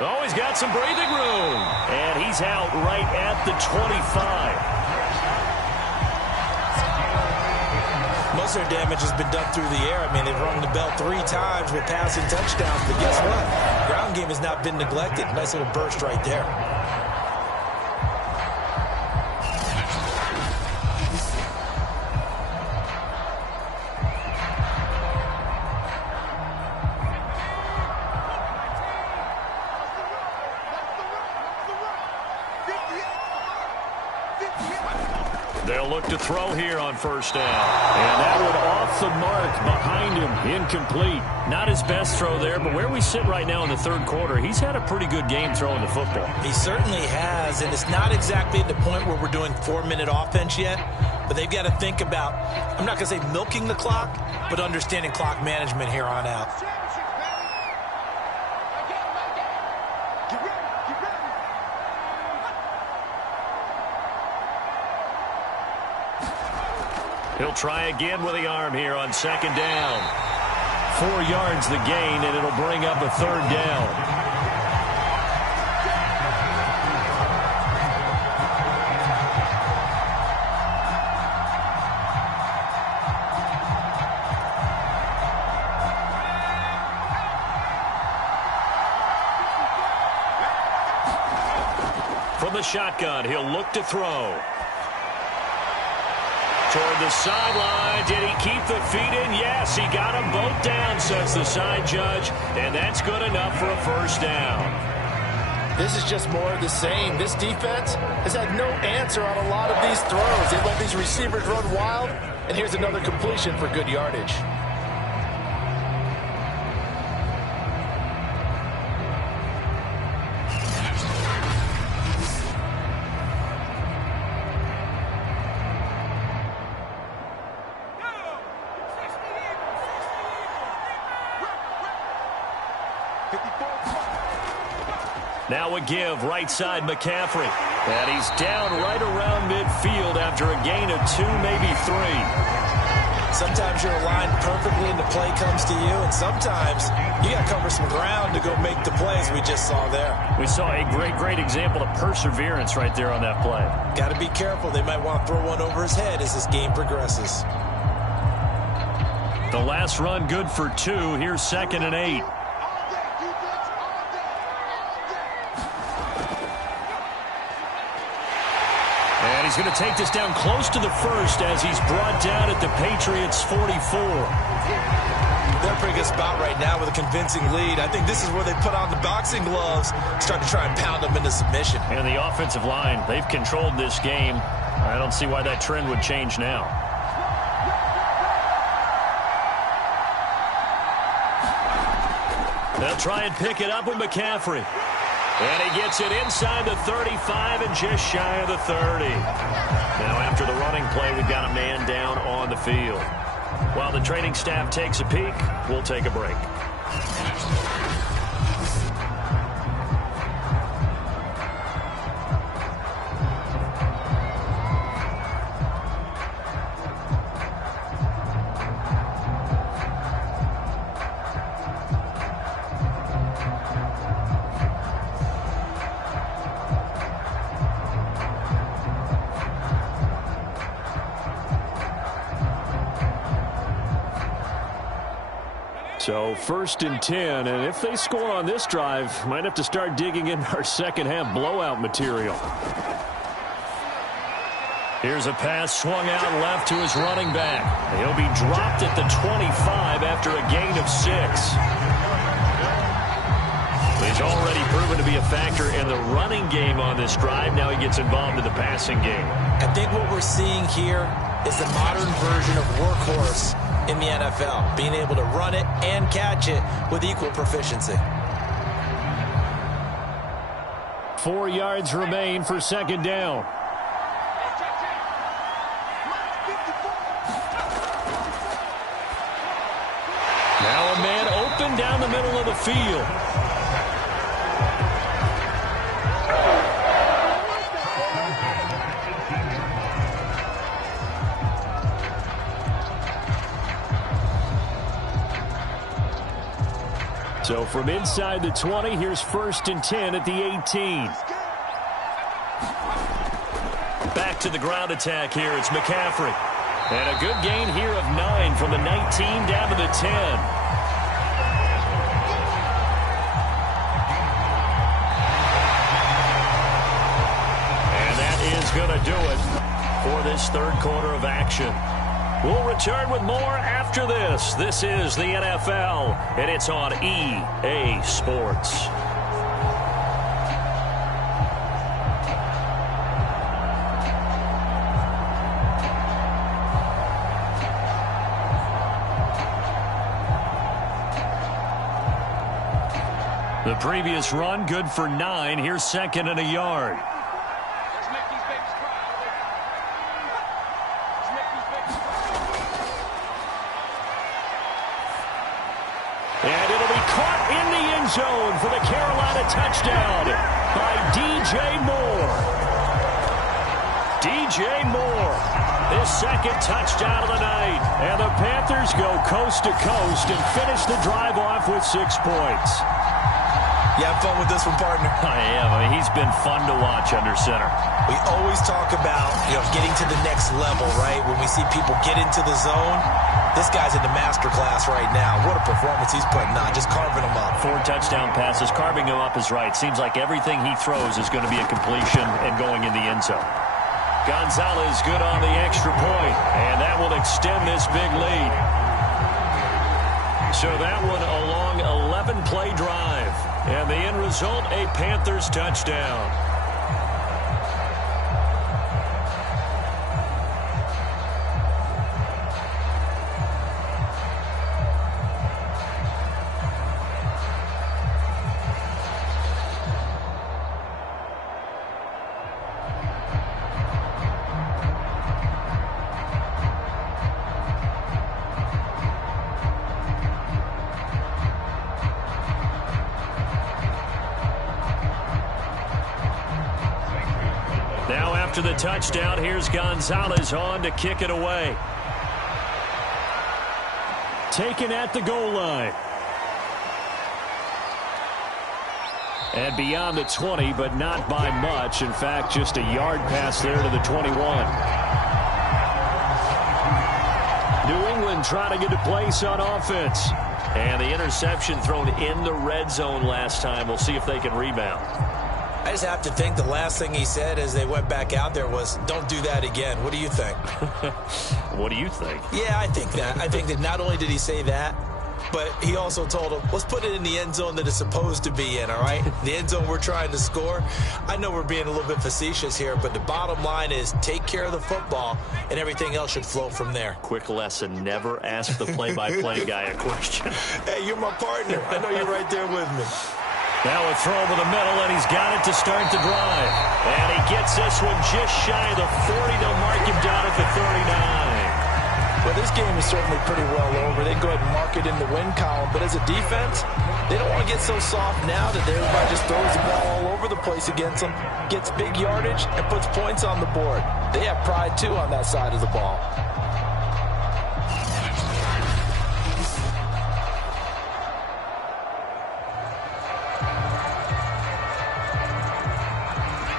Oh, he's got some breathing room. And he's out right at the 25. Most of their damage has been done through the air. I mean, they've rung the bell 3 times with passing touchdowns. But guess what? Ground game has not been neglected. Nice little burst right there. They'll look to throw here on first down. And that one off the mark behind him. Incomplete. Not his best throw there, but where we sit right now in the third quarter, he's had a pretty good game throwing the football. He certainly has, and it's not exactly at the point where we're doing 4-minute offense yet, but they've got to think about, I'm not going to say milking the clock, but understanding clock management here on out. He'll try again with the arm here on second down. 4 yards the gain, and it'll bring up a third down. From the shotgun, he'll look to throw. Toward the sideline. Did he keep the feet in? Yes, he got them both down, says the side judge. And that's good enough for a first down. This is just more of the same. This defense has had no answer on a lot of these throws. They let these receivers run wild. And here's another completion for good yardage. Now a give, right side McCaffrey. And he's down right around midfield after a gain of 2, maybe 3. Sometimes you're aligned perfectly and the play comes to you, and sometimes you got to cover some ground to go make the plays we just saw there. We saw a great example of perseverance right there on that play. Got to be careful. They might want to throw one over his head as this game progresses. The last run good for 2. Here's 2nd and 8. And he's going to take this down close to the first as he's brought down at the Patriots' 44. They're in a pretty good spot right now with a convincing lead. I think this is where they put on the boxing gloves, start to try and pound them into submission. And the offensive line, they've controlled this game. I don't see why that trend would change now. They'll try and pick it up with McCaffrey. And he gets it inside the 35 and just shy of the 30. Now after the running play, we've got a man down on the field. While the training staff takes a peek, we'll take a break. So 1st and 10, and if they score on this drive, might have to start digging in our second half blowout material. Here's a pass swung out left to his running back. He'll be dropped at the 25 after a gain of 6. He's already proven to be a factor in the running game on this drive. Now he gets involved in the passing game. I think what we're seeing here is the modern version of workhorse in the NFL, being able to run it and catch it with equal proficiency. 4 yards remain for second down. Now a man open down the middle of the field. So from inside the 20, here's 1st and 10 at the 18. Back to the ground attack here. It's McCaffrey. And a good gain here of 9 from the 19 down to the 10. And that is going to do it for this third quarter of action. We'll return with more after this. This is the NFL, and it's on EA Sports. The previous run, good for 9. Here's 2nd and a yard. And it'll be caught in the end zone for the Carolina touchdown by DJ Moore. DJ Moore, his 2nd touchdown of the night. And the Panthers go coast to coast and finish the drive off with 6 points. You have fun with this one, partner? I am. I mean, he's been fun to watch under center. We always talk about, getting to the next level, right? When we see people get into the zone, this guy's in the master class right now. What a performance he's putting on, just carving them up. 4 touchdown passes, carving him up is right. Seems like everything he throws is going to be a completion and going in the end zone. Gonzalez good on the extra point, and that will extend this big lead. So that one a long 11-play drive. And the end result, a Panthers touchdown. Now after the touchdown, here's Gonzalez on to kick it away. Taken at the goal line. And beyond the 20, but not by much. In fact, just a yard pass there to the 21. New England trying to get a place on offense. And the interception thrown in the red zone last time. We'll see if they can rebound. I just have to think the last thing he said as they went back out there was, don't do that again. What do you think? What do you think? Yeah, I think that. I think that not only did he say that, but he also told him, let's put it in the end zone that it's supposed to be in, all right? The end zone we're trying to score. I know we're being a little bit facetious here, but the bottom line is take care of the football, and everything else should flow from there. Quick lesson, never ask the play-by-play guy a question. Hey, you're my partner. I know you're right there with me. Now a throw over the middle, and he's got it to start the drive. And he gets this one just shy of the 40. They'll mark him down at the 39. Well, this game is certainly pretty well over. They can go ahead and mark it in the win column. But as a defense, they don't want to get so soft now that everybody just throws the ball all over the place against them, gets big yardage, and puts points on the board. They have pride, too, on that side of the ball.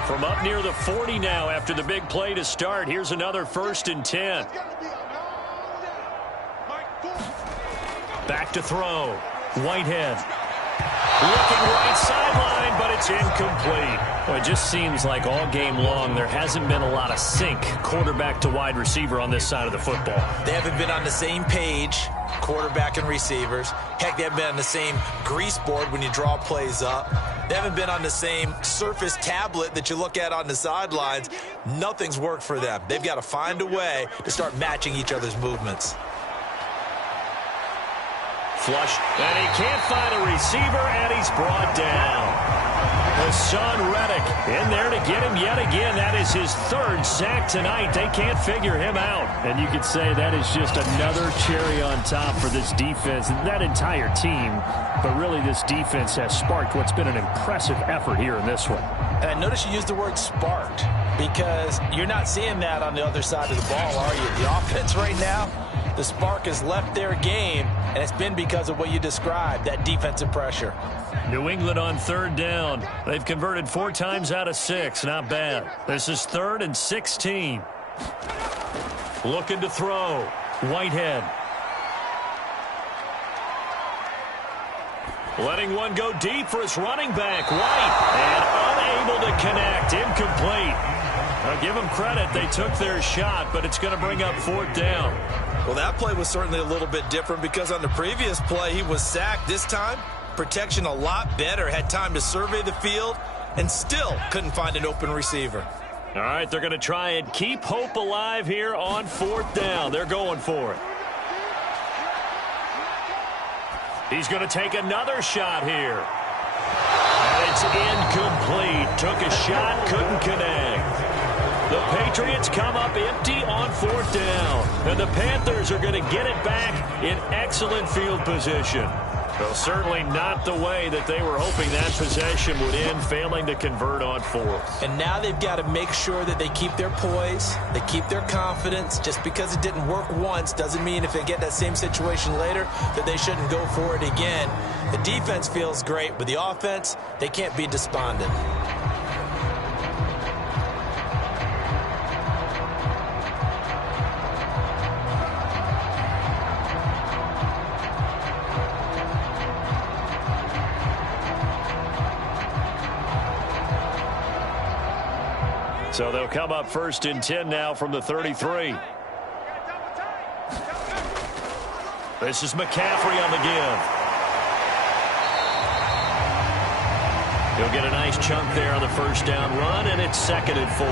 From up near the 40 now after the big play to start. Here's another 1st and 10. Back to throw. Whitehead. Looking right sideline, but it's incomplete. Well, it just seems like all game long there hasn't been a lot of sync quarterback to wide receiver on this side of the football. They haven't been on the same page, quarterback and receivers. Heck, they haven't been on the same grease board when you draw plays up. They haven't been on the same surface tablet that you look at on the sidelines. Nothing's worked for them. They've got to find a way to start matching each other's movements. Flush, and he can't find a receiver, and he's brought down. Hassan Reddick in there to get him yet again. That is his 3rd sack tonight. They can't figure him out. And you could say that is just another cherry on top for this defense and that entire team. But really, this defense has sparked what's been an impressive effort here in this one. And I notice you used the word sparked because you're not seeing that on the other side of the ball, are you? The offense right now, the spark has left their game, and it's been because of what you described, that defensive pressure. New England on 3rd down. They've converted 4 times out of 6. Not bad. This is 3rd and 16. Looking to throw. Whitehead. Letting one go deep for his running back, White, and unable to connect, incomplete. I'll give them credit, they took their shot, but it's going to bring up 4th down. Well, that play was certainly a little bit different because on the previous play, he was sacked. This time, protection a lot better, had time to survey the field, and still couldn't find an open receiver. All right, they're going to try and keep hope alive here on 4th down. They're going for it. He's going to take another shot here. And it's incomplete. Took a shot, couldn't connect. The Patriots come up empty on 4th down. And the Panthers are going to get it back in excellent field position. Well, certainly not the way that they were hoping that possession would end, failing to convert on 4th. And now they've got to make sure that they keep their poise, they keep their confidence. Just because it didn't work once doesn't mean if they get that same situation later that they shouldn't go for it again. The defense feels great, but the offense, they can't be despondent. So they'll come up 1st and 10 now from the 33. This is McCaffrey on the give. He'll get a nice chunk there on the 1st down run, and it's 2nd and 4.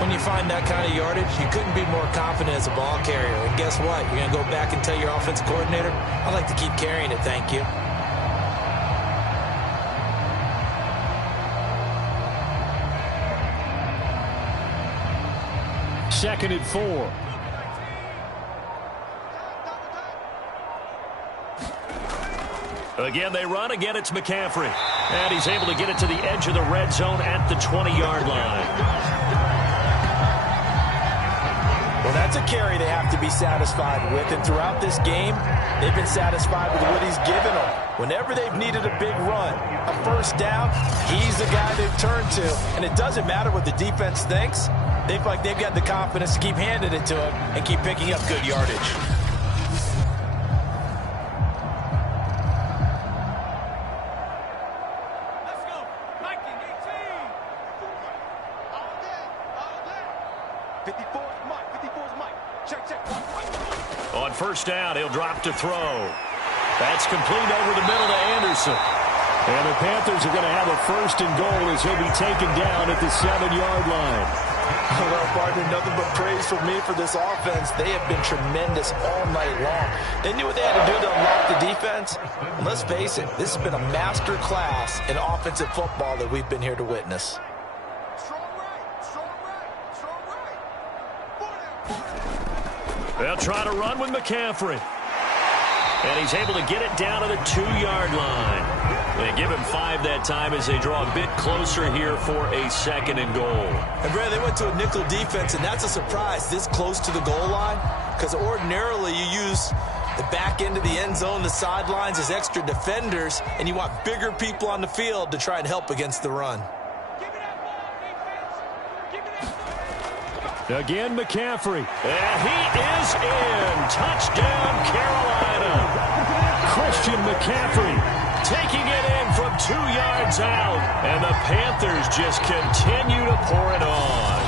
When you find that kind of yardage, you couldn't be more confident as a ball carrier. And guess what? You're going to go back and tell your offensive coordinator, I'd like to keep carrying it, thank you. Second and 4. Again, they run. Again, it's McCaffrey. And he's able to get it to the edge of the red zone at the 20-yard line. Well, that's a carry they have to be satisfied with. And throughout this game, they've been satisfied with what he's given them. Whenever they've needed a big run, a 1st down, he's the guy they've turned to. And it doesn't matter what the defense thinks. They feel like they've got the confidence to keep handing it to him and keep picking up good yardage. On first down, he'll drop to throw. That's complete over the middle to Anderson. And the Panthers are going to have a first and goal as he'll be taken down at the 7-yard line. Well, partner, nothing but praise for me for this offense. They have been tremendous all night long. They knew what they had to do to unlock the defense. And let's face it, this has been a master class in offensive football that we've been here to witness. They'll try to run with McCaffrey. And he's able to get it down to the 2-yard line. They give him 5 that time as they draw a bit closer here for a second and goal. And, Brad, they went to a nickel defense, and that's a surprise this close to the goal line, because ordinarily you use the back end of the end zone, the sidelines as extra defenders, and you want bigger people on the field to try and help against the run. Again, McCaffrey. And he is in. Touchdown, Carolina. Christian McCaffrey taking it in from 2 yards out. And the Panthers just continue to pour it on.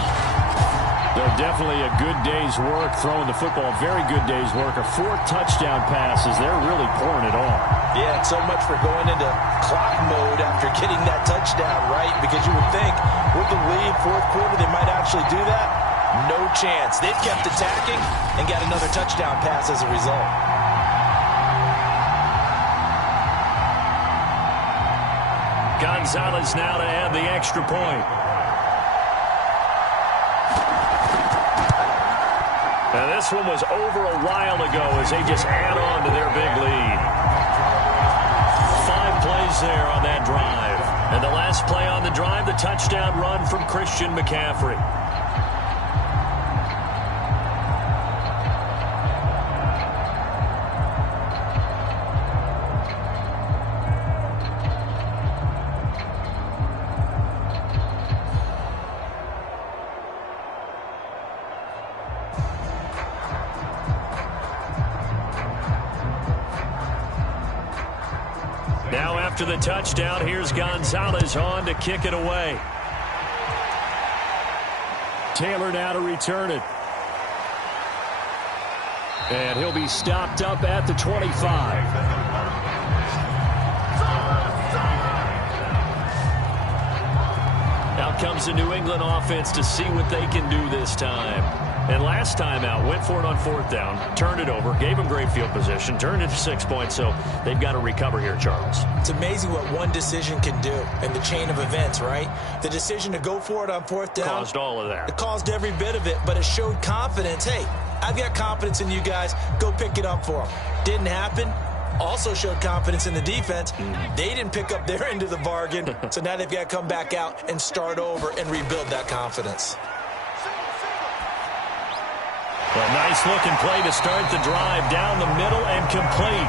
They're definitely a good day's work throwing the football. Very good day's work. A 4 touchdown passes. They're really pouring it on. Yeah, and so much for going into clock mode after getting that touchdown, right? Because you would think with the lead, fourth quarter, they might actually do that. No chance. They've kept attacking and got another touchdown pass as a result. Gonzalez now to add the extra point. Now this one was over a while ago as they just add on to their big lead. 5 plays there on that drive. And the last play on the drive, the touchdown run from Christian McCaffrey. Now after the touchdown, here's Gonzalez on to kick it away. Taylor now to return it. And he'll be stopped up at the 25. Out comes the New England offense to see what they can do this time. And last time out, went for it on 4th down, turned it over, gave them great field position, turned it to 6 points, so they've got to recover here, Charles. It's amazing what one decision can do in the chain of events, right? The decision to go for it on 4th down. Caused all of that. It caused every bit of it, but it showed confidence. Hey, I've got confidence in you guys. Go pick it up for them. Didn't happen. Also showed confidence in the defense. They didn't pick up their end of the bargain, so now they've got to come back out and start over and rebuild that confidence. A nice-looking play to start the drive down the middle and complete.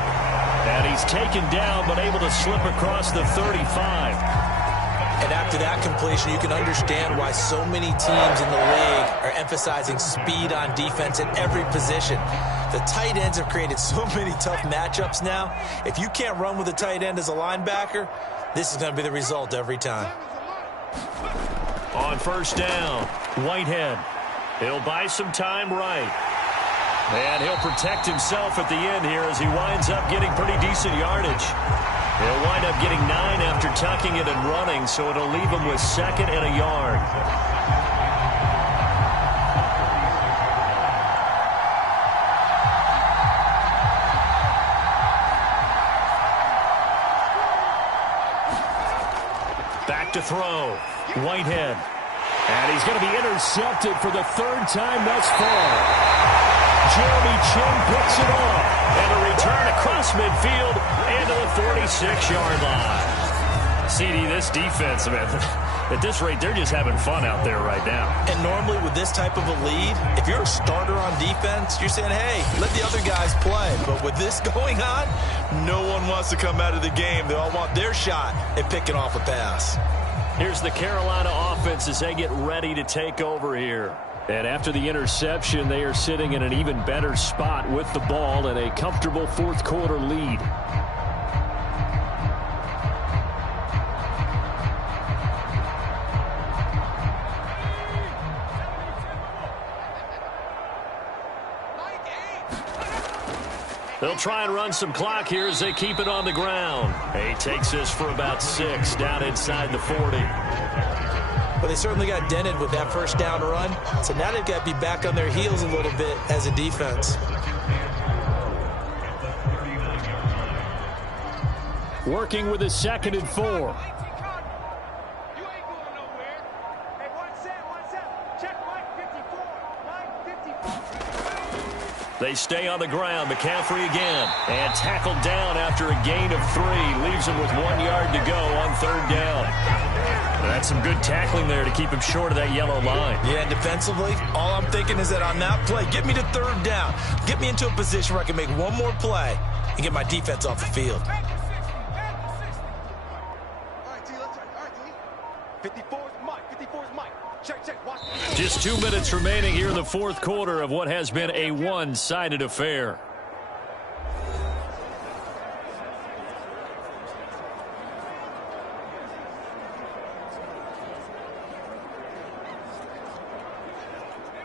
And he's taken down but able to slip across the 35. And after that completion, you can understand why so many teams in the league are emphasizing speed on defense at every position. The tight ends have created so many tough matchups now. If you can't run with a tight end as a linebacker, this is going to be the result every time. On first down, Whitehead. He'll buy some time right. And he'll protect himself at the end here as he winds up getting pretty decent yardage. He'll wind up getting 9 after tucking it and running, so it'll leave him with 2nd and a yard. Back to throw. Whitehead. And he's going to be intercepted for the 3rd time thus far. Jeremy Chin picks it off. And a return across midfield into the 46-yard line. CD, this defense, man, at this rate, they're just having fun out there right now. And normally with this type of a lead, if you're a starter on defense, you're saying, hey, let the other guys play. But with this going on, no one wants to come out of the game. They all want their shot at picking off a pass. Here's the Carolina offense as they get ready to take over here. And after the interception, they are sitting in an even better spot with the ball and a comfortable 4th quarter lead. They'll try and run some clock here as they keep it on the ground. He takes this for about 6 down inside the 40. Well, they certainly got dented with that first down run. So now they've got to be back on their heels a little bit as a defense. Working with a 2nd and 4. They stay on the ground. McCaffrey again. And tackled down after a gain of 3. Leaves him with 1 yard to go on 3rd down. That's some good tackling there to keep him short of that yellow line. Yeah, and defensively, all I'm thinking is that on that play, get me to 3rd down. Get me into a position where I can make one more play and get my defense off the field. 54's Mike. 54's Mike. Check. Watch. Just 2 minutes remaining here in the 4th quarter of what has been a one-sided affair.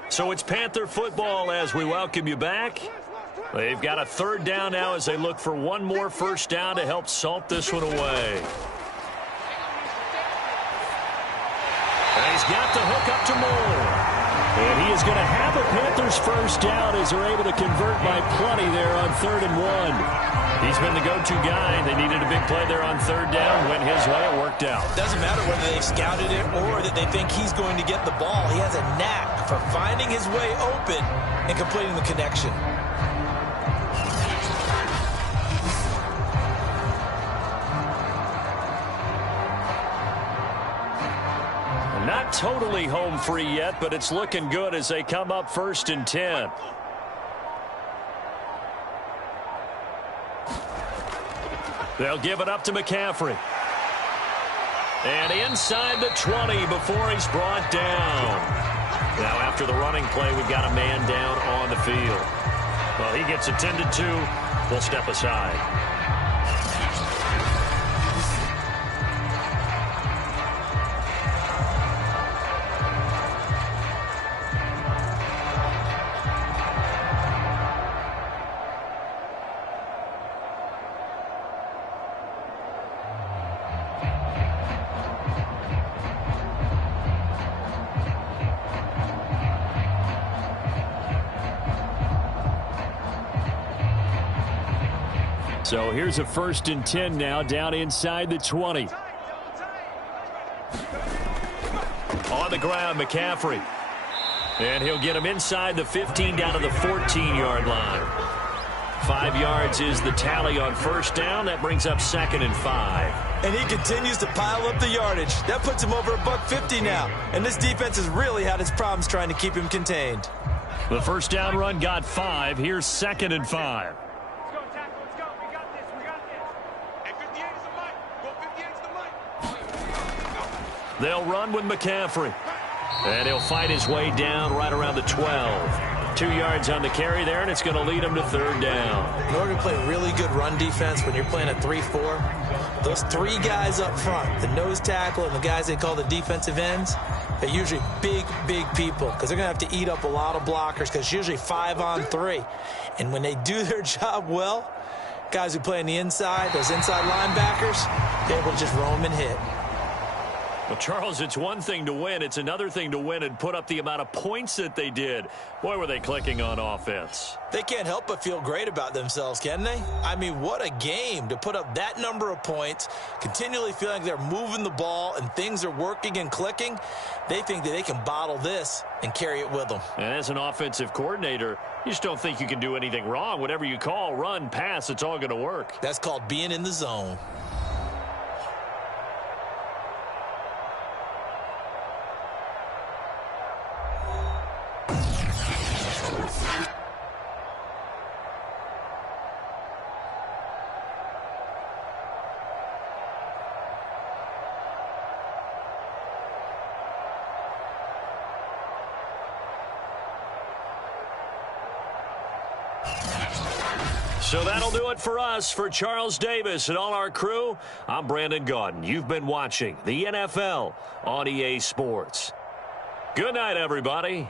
So it's Panther football as we welcome you back. They've got a 3rd down now as they look for one more first down to help salt this one away. And he's got the hook up to Moore. And he is going to have a Panthers first down as they're able to convert by plenty there on 3rd and 1. He's been the go-to guy. They needed a big play there on 3rd down. Went his way. It worked out. Doesn't matter whether they've scouted it or that they think he's going to get the ball. He has a knack for finding his way open and completing the connection. Not totally home free yet, but it's looking good as they come up 1st and 10. They'll give it up to McCaffrey. And inside the 20 before he's brought down. Now after the running play, we've got a man down on the field. Well, he gets attended to. We'll step aside. So here's a 1st and 10 now down inside the 20. On the ground, McCaffrey. And he'll get him inside the 15 down to the 14-yard line. 5 yards is the tally on 1st down. That brings up 2nd and 5. And he continues to pile up the yardage. That puts him over $150 now. And this defense has really had its problems trying to keep him contained. The 1st down run got 5. Here's 2nd and 5. They'll run with McCaffrey. And he'll fight his way down right around the 12. 2 yards on the carry there, and it's going to lead him to 3rd down. In order to play really good run defense when you're playing a 3-4, those 3 guys up front, the nose tackle and the guys they call the defensive ends, they're usually big people because they're going to have to eat up a lot of blockers because it's usually 5 on 3. And when they do their job well, guys who play on the inside, those inside linebackers, they're able to just roam and hit. Well, Charles, it's one thing to win. It's another thing to win and put up the amount of points that they did. Boy, were they clicking on offense. They can't help but feel great about themselves, can they? I mean, what a game to put up that number of points, continually feeling like they're moving the ball and things are working and clicking. They think that they can bottle this and carry it with them. And as an offensive coordinator, you just don't think you can do anything wrong. Whatever you call, run, pass, it's all going to work. That's called being in the zone. So that'll do it for us. For Charles Davis and all our crew, I'm Brandon Gaudin. You've been watching the NFL on EA Sports. Good night, everybody.